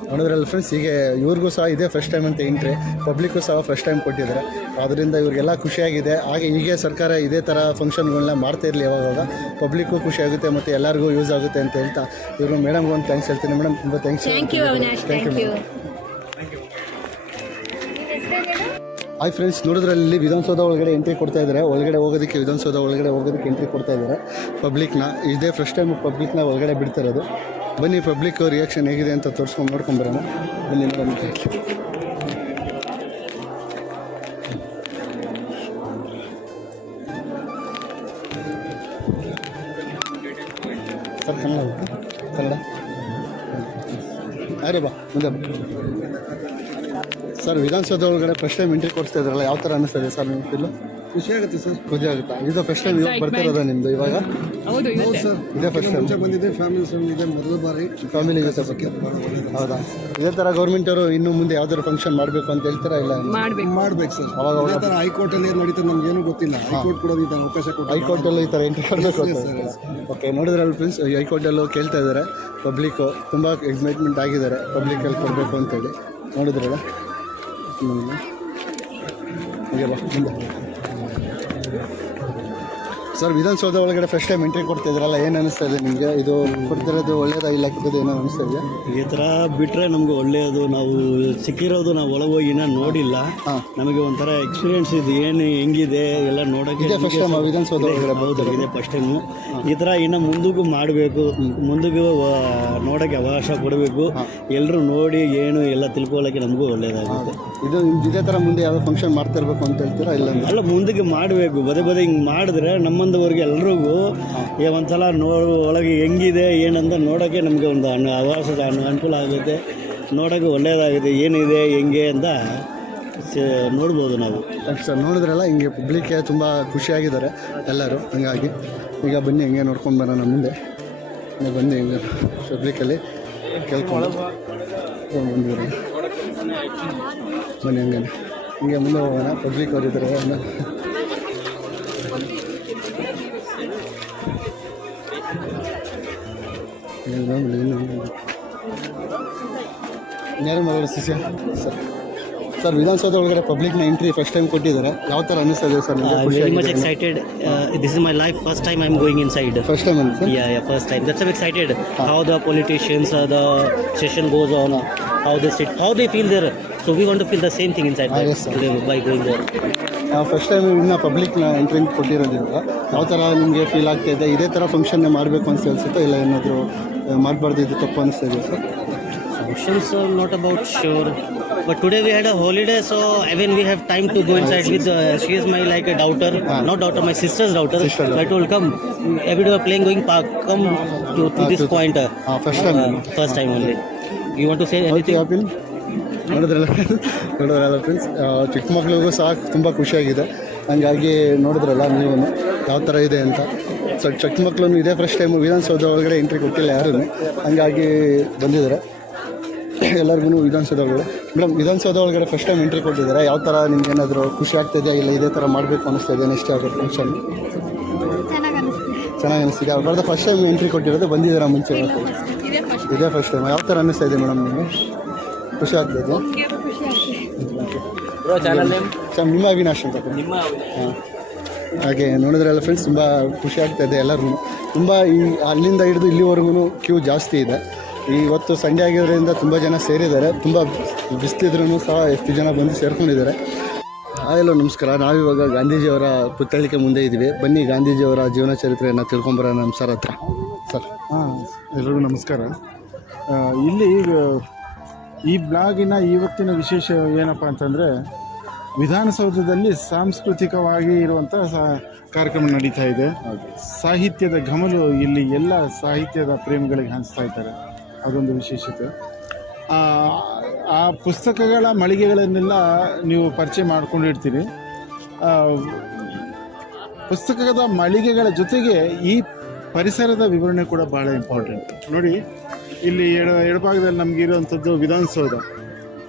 ನೋಡಿದ್ರಲ್ಲ ಫ್ರೆಂಡ್ಸ್, ಹೀಗೆ ಇವ್ರಿಗೂ ಸಹ ಇದೇ ಫಸ್ಟ್ ಟೈಮ್ ಅಂತ ಎಂಟ್ರಿ, ಪಬ್ಲಿಕ್ಕು ಸಹ ಫಸ್ಟ್ ಟೈಮ್ ಕೊಟ್ಟಿದ್ದಾರೆ. ಆದ್ದರಿಂದ ಇವ್ರಿಗೆಲ್ಲ ಖುಷಿಯಾಗಿದೆ. ಹಾಗೆ ಹೀಗೆ ಸರ್ಕಾರ ಇದೇ ಥರ ಫಂಕ್ಷನ್ಗಳನ್ನ ಮಾಡ್ತಾ ಇರಲಿ, ಯಾವಾಗ ಪಬ್ಲಿಕ್ಕು ಖುಷಿಯಾಗುತ್ತೆ ಮತ್ತು ಎಲ್ಲರಿಗೂ ಯೂಸ್ ಆಗುತ್ತೆ ಅಂತ ಹೇಳ್ತಾ ಇವರು ಮೇಡಮ್ಗೆ ಒಂದು ಥ್ಯಾಂಕ್ಸ್ ಹೇಳ್ತೀನಿ. ಮೇಡಮ್ ತುಂಬ thanks. Thank you Avinash, thank you. Hi friends, ನೋಡಿದ್ರಲ್ಲಿ ವಿಧಾನಸೌಧ ಒಳಗಡೆ ಎಂಟ್ರಿ ಕೊಡ್ತಾ ಇದ್ದಾರೆ. ವಿಧಾನಸೌಧ ಒಳಗಡೆ ಹೋಗೋದಕ್ಕೆ ಎಂಟ್ರಿ ಕೊಡ್ತಾ ಇದ್ದಾರೆ ಪಬ್ಲಿಕ್ನ. ಇದೇ ಫಸ್ಟ್ ಟೈಮ್ ಪಬ್ಲಿಕ್ನ ಒಳಗಡೆ ಬಿಡ್ತಾ ಇರೋದು. ಬನ್ನಿ, ಪಬ್ಲಿಕ್ ರಿಯಾಕ್ಷನ್ ಹೇಗಿದೆ ಅಂತ ನೋಡ್ಕೊಂಬರೋಣ. ಬನ್ನಿ ಮೇಡಮ್. ಸರ್ ಕನ್ನಡ ಅರೆ ಬಾ ಮುಂದೆ. ಸರ್, ವಿಧಾನಸೌಧ ಒಳಗಡೆ ಫಸ್ಟ್ ಟೈಮ್ ಎಂಟ್ರಿ ಕೊಡ್ತಾ ಇದ್ರಲ್ಲ, ಯಾವ ಥರ ಅನ್ನಿಸ್ತದೆ ಸರ್ ನಿಮ್ಗೆ? ಫೀಲು ಖುಷಿ ಆಗುತ್ತೆ ಸರ್. ಖುಷಿ ಆಗುತ್ತಾ? ಇದು ಫಸ್ಟ್ ಟೈಮ್ ಇವಾಗ ಬರ್ತಿರೋದ ನಿಮ್ಮದು? ಇವಾಗ ಸರ್ ಇದೇ ಫಸ್ಟ್ ಟೈಮ್ ಬಂದಿದೆ, ಫ್ಯಾಮಿಲಿ ಮೊದಲ ಬಾರಿ ಫ್ಯಾಮಿಲಿ ಜೊತೆ ಬಗ್ಗೆ. ಹೌದಾ? ಇದೇ ಥರ ಗೌರ್ಮೆಂಟ್ ಅವರು ಇನ್ನು ಮುಂದೆ ಯಾವ್ದಾದ್ರು ಫಂಕ್ಷನ್ ಮಾಡಬೇಕು ಅಂತ ಹೇಳ್ತಾರಾ? ಇಲ್ಲ ಮಾಡ್ಬೇಕು ಸರ್. ಅವಾಗ ಇದೇ ಥರ ಹೈಕೋರ್ಟಲ್ಲಿ ಏನು ನಡೀತದೆ ನಮ್ಗೇನು ಗೊತ್ತಿಲ್ಲ. ಹೈಕೋರ್ಟ್ ಕೂಡ ಈ ಥರ ಅವಕಾಶ ಕೊಟ್ಟು ಹೈಕೋರ್ಟಲ್ಲಿ ಈ ಥರ ಎಂಟ್ರಿ ಕೊಡಬೇಕು ಅಂತ. ಓಕೆ, ನೋಡಿದ್ರಲ್ಲ ಫ್ರೆಂಡ್ಸ್, ಹೈಕೋರ್ಟಲ್ಲೂ ಕೇಳ್ತಾ ಇದ್ದಾರೆ ಪಬ್ಲಿಕ್ಕು. ತುಂಬ ಎಕ್ಸೈಟ್ಮೆಂಟ್ ಆಗಿದ್ದಾರೆ ಪಬ್ಲಿಕಲ್ಲಿ ಕೊಡಬೇಕು ಅಂತೇಳಿ. ನೋಡಿದ್ರಲ್ಲ ಹಾಗೆ ಬಾ ಮುಂದೆ. ಸರ್, ವಿಧಾನಸೌಧ ಒಳಗಡೆ ಫಸ್ಟ್ ಟೈಮ್ ಎಂಟ್ರಿ ಕೊಡ್ತಾ ಇದ್ರಲ್ಲ, ಏನು ಅನಿಸ್ತಾ ಇದೆ ನಿಮಗೆ? ಇದು ಕೊಡ್ತಿರೋದು ಒಳ್ಳೇದಾ ಇಲ್ಲ ಕೆಟ್ಟದ್ದು, ಏನೋ ಅನಿಸ್ತಾ ಇದೆಯಾ? ಈ ಥರ ಬಿಟ್ಟರೆ ನಮಗೆ ಒಳ್ಳೆಯದು. ನಾವು ಸಿಕ್ಕಿರೋದು ನಾವು ಒಳಗೆ ಹೋಗಿ ಇನ್ನೂ ನೋಡಿಲ್ಲ. ನಮಗೆ ಒಂಥರ ಎಕ್ಸ್ಪೀರಿಯನ್ಸ್ ಇದು, ಏನು ಹೆಂಗಿದೆ ಎಲ್ಲ ನೋಡೋಕ್ಕೆ ಫಸ್ಟ್ ಟೈಮ್ ವಿಧಾನಸೌಧ ಒಳಗಡೆ. ಹೌದು, ಇದೆ ಫಸ್ಟ್ ಟೈಮು. ಈ ಥರ ಇನ್ನು ಮುಂದಕ್ಕೂ ಮಾಡಬೇಕು, ಮುಂದಕ್ಕೂ ನೋಡೋಕ್ಕೆ ಅವಕಾಶ ಕೊಡಬೇಕು. ಎಲ್ಲರೂ ನೋಡಿ ಏನು ಎಲ್ಲ ತಿಳ್ಕೊಳ್ಳೋಕ್ಕೆ ನಮಗೂ ಒಳ್ಳೆಯದಾಗುತ್ತೆ. ಇದು ಇದೇ ಥರ ಮುಂದೆ ಯಾವುದೋ ಫಂಕ್ಷನ್ ಮಾಡ್ತಾ ಇರಬೇಕು ಅಂತ ಹೇಳ್ತೀರಾ? ಇಲ್ಲ ಅಲ್ಲ, ಮುಂದಕ್ಕೆ ಮಾಡಬೇಕು. ಬದೇ ಹಿಂಗೆ ಮಾಡಿದ್ರೆ ನಮ್ಮಂದವರೆಗೆ ಎಲ್ರಿಗೂ ಒಂದ್ಸಲ ಒಳಗೆ ಹೆಂಗಿದೆ ಏನಂತ ನೋಡೋಕ್ಕೆ ನಮಗೆ ಒಂದು ಅವಕಾಶದ ಅನುಕೂಲ ಆಗುತ್ತೆ. ನೋಡೋಕ್ಕೆ ಒಳ್ಳೆಯದಾಗುತ್ತೆ, ಏನಿದೆ ಹೆಂಗೆ ಅಂತ ನೋಡ್ಬೋದು ನಾವು. ಸರ್, ನೋಡಿದ್ರಲ್ಲ ಹಿಂಗೆ ಪಬ್ಲಿಕ್ಗೆ ತುಂಬ ಖುಷಿಯಾಗಿದ್ದಾರೆ ಎಲ್ಲರೂ. ಹಂಗಾಗಿ ಈಗ ಬನ್ನಿ ಹಿಂಗೆ ನೋಡ್ಕೊಂಡು ಬರೋಣ ಮುಂದೆ. ಬನ್ನಿ ಹಿಂಗೆ ಪಬ್ಲಿಕಲ್ಲಿ ಕೇಳ್ಕೊಂಡು ಬಂದಿರ ಬನ್ನಿ ಹಂಗೆ. ಹಿಂಗೆ ಮುಂದೆ ಹೋಗೋಣ. ಪಬ್ಲಿಕ್ ಅವರಿದ್ದಾರೆ ಯಾರು ಮಾಡೋದು ಶಿಷ್ಯ ಸರ್ ವಿಧಾನಸೌಧ ಒಳಗಡೆ ಪಬ್ಲಿಕ್ನ ಎಂಟ್ರಿ ಫಸ್ಟ್ ಟೈಮ್ ಕೊಟ್ಟಿದ್ದಾರೆ. ಯಾವ ಥರ ಅನ್ನಿಸ್ತಾ ಇದೆ ಸರ್ ನಿಮಗೆ? Very much excited. This is my life first time I'm going inside. First time ಅಂತ sir? Yeah, first time. That's I'm excited. How the politicians, the session goes on, how they sit, how they feel there. So we want to feel the same thing inside there yes, sir. today by going there. First time ಇನ್ನು ಪಬ್ಲಿಕ್ನ entry ಕೊಟ್ಟಿರೋದ್ರಿಂದ ಯಾವ ಥರ ನಿಮಗೆ feel ಆಗ್ತಾ ಇದೆ? ಇದೇ ಥರ function ಮಾಡಬೇಕು ಅಂತ ಅನಿಸುತ್ತಾ, ಇಲ್ಲ ಏನಾದರೂ ಮಾಡಬಾರ್ದು ಇದು ತಪ್ಪು ಅನಿಸ್ತಾ ಇದೆ sir? Functions are not about sure, but today we had a holiday, so even we have time to go inside with. She is my like a daughter, not daughter, my sister's daughter. So I told come, every day we are playing, going park, come to this point. First time First time only. You want to say anything? ಆಪಿಲ್ ನೋಡಿದ್ರಲ್ಲ friends, ಚಿಕ್ಕ ಮಕ್ಳಿಗೂ ಸಹ ತುಂಬ ಖುಷಿಯಾಗಿದೆ. ಹಂಗಾಗಿ ನೋಡಿದ್ರಲ್ಲ ನೀವು ಯಾವ ಥರ ಇದೆ ಅಂತ. ಸೊ ಚಿಕ್ಕ ಮಕ್ಕಳು ಇದೇ ಫಸ್ಟ್ ಟೈಮು ವಿಧಾನಸೌಧ ಒಳಗಡೆ ಎಂಟ್ರಿ ಕೊಟ್ಟಿಲ್ಲ ಯಾರೂ, ಹಂಗಾಗಿ ಬಂದಿದ್ದಾರೆ ಎಲ್ಲರಿಗೂ ವಿಧಾನಸೌಧ ಒಳಗಡೆ. ಮೇಡಮ್, ವಿಧಾನಸೌಧ ಒಳಗಡೆ ಫಸ್ಟ್ ಟೈಮ್ ಎಂಟ್ರಿ ಕೊಟ್ಟಿದ್ದಾರೆ. ಯಾವ ಥರ ನಿಮ್ಗೆ ಏನಾದರೂ ಖುಷಿ ಆಗ್ತಾಯಿದೆಯಾ, ಇಲ್ಲ ಇದೇ ಥರ ಮಾಡಬೇಕು ಅನ್ನಿಸ್ತಾ ಇದೆ ನೆಕ್ಸ್ಟ್ ಆಗುತ್ತೆ ಫಂಕ್ಷನ್? ಚೆನ್ನಾಗಿ ಅನಿಸ್ತಿದೆ. ಅವ್ರದ್ದು ಫಸ್ಟ್ ಟೈಮ್ ಎಂಟ್ರಿ ಕೊಟ್ಟಿರೋದು, ಬಂದಿದ್ದೀರಾ ಮುಂಚೆ? ಇದೇ ಫಸ್ಟ್ ಟೈಮ್. ಯಾವ ಥರ ಅನ್ನಿಸ್ತಾ ಇದೆ ಮೇಡಮ್ ನಿಮಗೆ? ಖುಷಿ ಆಗ್ತಾಯಿದೆ? ಸರ್ ನಿಮ್ಮ ಅವಿನಾಶ್ ಅಂತ. ಹಾಂ, ಹಾಗೆ ನೋಡಿದ್ರಲ್ಲ ಫ್ರೆಂಡ್ಸ್, ತುಂಬ ಖುಷಿ ಆಗ್ತಾಯಿದೆ ಎಲ್ಲರಿಗೂ. ತುಂಬ ಅಲ್ಲಿಂದ ಹಿಡಿದು ಇಲ್ಲಿವರೆಗೂ ಕ್ಯೂ ಜಾಸ್ತಿ ಇದೆ. ಇವತ್ತು ಸಂಡೇ ಆಗಿರೋದ್ರಿಂದ ತುಂಬ ಜನ ಸೇರಿದ್ದಾರೆ. ತುಂಬ ಬಿಸಿಲಿದ್ರೂ ಸಹ ಎಷ್ಟು ಜನ ಬಂದು ಸೇರ್ಕೊಂಡಿದ್ದಾರೆ. ಹಲೋ ನಮಸ್ಕಾರ. ನಾವಿವಾಗ ಗಾಂಧೀಜಿಯವರ ಪುತ್ಥಳಿಕೆ ಮುಂದೆ ಇದ್ದೀವಿ. ಬನ್ನಿ ಗಾಂಧೀಜಿಯವರ ಜೀವನ ಚರಿತ್ರೆಯನ್ನು ತಿಳ್ಕೊಂಬರೋಣ ನಮ್ಮ ಸರ್ ಹತ್ರ. ಸರ್ ಎಲ್ರಿಗೂ ನಮಸ್ಕಾರ. ಇಲ್ಲಿ ಈ ಬ್ಲಾಗಿನ ಇವತ್ತಿನ ವಿಶೇಷ ಏನಪ್ಪ ಅಂತಂದರೆ, ವಿಧಾನಸೌಧದಲ್ಲಿ ಸಾಂಸ್ಕೃತಿಕವಾಗಿ ಇರುವಂಥ ಕಾರ್ಯಕ್ರಮ ನಡೀತಾ ಇದೆ. ಸಾಹಿತ್ಯದ ಘಮಲು ಇಲ್ಲಿ ಎಲ್ಲ ಸಾಹಿತ್ಯದ ಪ್ರೇಮಿಗಳಿಗೆ ಹಂಚ್ತಾ ಇದ್ದಾರೆ. ಅದೊಂದು ವಿಶೇಷತೆ. ಆ ಪುಸ್ತಕಗಳ ಮಳಿಗೆಗಳನ್ನೆಲ್ಲ ನೀವು ಪರಿಚಯ ಮಾಡ್ಕೊಂಡಿರ್ತೀರಿ. ಪುಸ್ತಕದ ಮಳಿಗೆಗಳ ಜೊತೆಗೆ ಈ ಪರಿಸರದ ವಿವರಣೆ ಕೂಡ ಭಾಳ ಇಂಪಾರ್ಟೆಂಟ್. ನೋಡಿ, ಇಲ್ಲಿ ಎಡಭಾಗದಲ್ಲಿ ನಮಗೆ ಇರುವಂಥದ್ದು ವಿಧಾನಸೌಧ.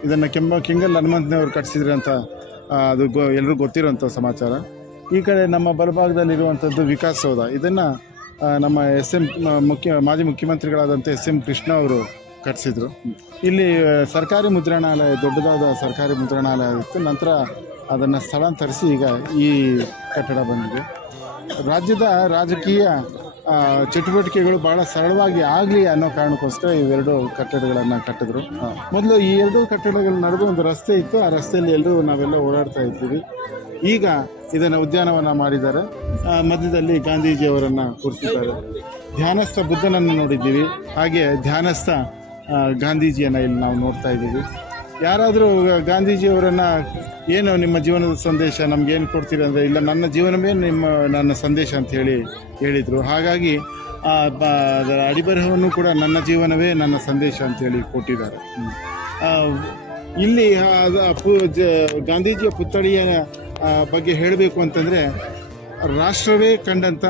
ಇದನ್ನು ಕೆಂಗಲ್ ಹನುಮಂತನವರು ಕಟ್ಟಿಸಿದ್ರಿ ಅಂತ ಅದು ಎಲ್ಲರಿಗೂ ಗೊತ್ತಿರೋಂಥ ಸಮಾಚಾರ. ಈ ಕಡೆ ನಮ್ಮ ಬಲಭಾಗದಲ್ಲಿರುವಂಥದ್ದು ವಿಕಾಸಸೌಧ. ಇದನ್ನು ನಮ್ಮ ಮಾಜಿ ಮುಖ್ಯಮಂತ್ರಿಗಳಾದಂಥ SM ಕೃಷ್ಣ ಅವರು ಕಟ್ಟಿಸಿದ್ರು. ಇಲ್ಲಿ ಸರ್ಕಾರಿ ಮುದ್ರಣಾಲಯ, ದೊಡ್ಡದಾದ ಸರ್ಕಾರಿ ಮುದ್ರಣಾಲಯ ಇತ್ತು. ನಂತರ ಅದನ್ನು ಸ್ಥಳಾಂತರಿಸಿ ಈಗ ಈ ಕಟ್ಟಡ ಬಂದಿದೆ. ರಾಜ್ಯದ ರಾಜಕೀಯ ಚಟುವಟಿಕೆಗಳು ಭಾಳ ಸರಳವಾಗಿ ಆಗಲಿ ಅನ್ನೋ ಕಾರಣಕ್ಕೋಸ್ಕರ ಇವೆರಡು ಕಟ್ಟಡಗಳನ್ನು ಕಟ್ಟಿದ್ರು. ಮೊದಲು ಈ ಎರಡು ಕಟ್ಟಡಗಳ ನಡುವೆ ಒಂದು ರಸ್ತೆ ಇತ್ತು. ಆ ರಸ್ತೆಯಲ್ಲಿ ನಾವೆಲ್ಲ ಓಡಾಡ್ತಾ ಇದ್ದೀವಿ. ಈಗ ಇದನ್ನು ಉದ್ಯಾನವನ ಮಾಡಿದ್ದಾರೆ. ಮಧ್ಯದಲ್ಲಿ ಗಾಂಧೀಜಿಯವರನ್ನು ಕೂರಿಸಿದ್ದಾರೆ. ಧ್ಯಾನಸ್ಥ ಬುದ್ಧನನ್ನು ನೋಡಿದ್ದೀವಿ, ಹಾಗೆ ಧ್ಯಾನಸ್ಥ ಗಾಂಧೀಜಿಯನ್ನು ಇಲ್ಲಿ ನಾವು ನೋಡ್ತಾ ಇದ್ದೀವಿ. ಯಾರಾದರೂ ಗಾಂಧೀಜಿಯವರನ್ನು ಏನು ನಿಮ್ಮ ಜೀವನದ ಸಂದೇಶ ನಮಗೇನು ಕೊಡ್ತೀರಿ ಅಂದರೆ, ಇಲ್ಲ ನನ್ನ ಜೀವನವೇ ನನ್ನ ಸಂದೇಶ ಅಂತ ಹೇಳಿದರು. ಹಾಗಾಗಿ ಅದರ ಅಡಿಬರಹವನ್ನು ಕೂಡ ನನ್ನ ಜೀವನವೇ ನನ್ನ ಸಂದೇಶ ಅಂತೇಳಿ ಕೊಟ್ಟಿದ್ದಾರೆ. ಇಲ್ಲಿ ಗಾಂಧೀಜಿಯ ಪುತ್ಥಳಿಯ ಬಗ್ಗೆ ಹೇಳಬೇಕು ಅಂತಂದರೆ, ರಾಷ್ಟ್ರವೇ ಕಂಡಂಥ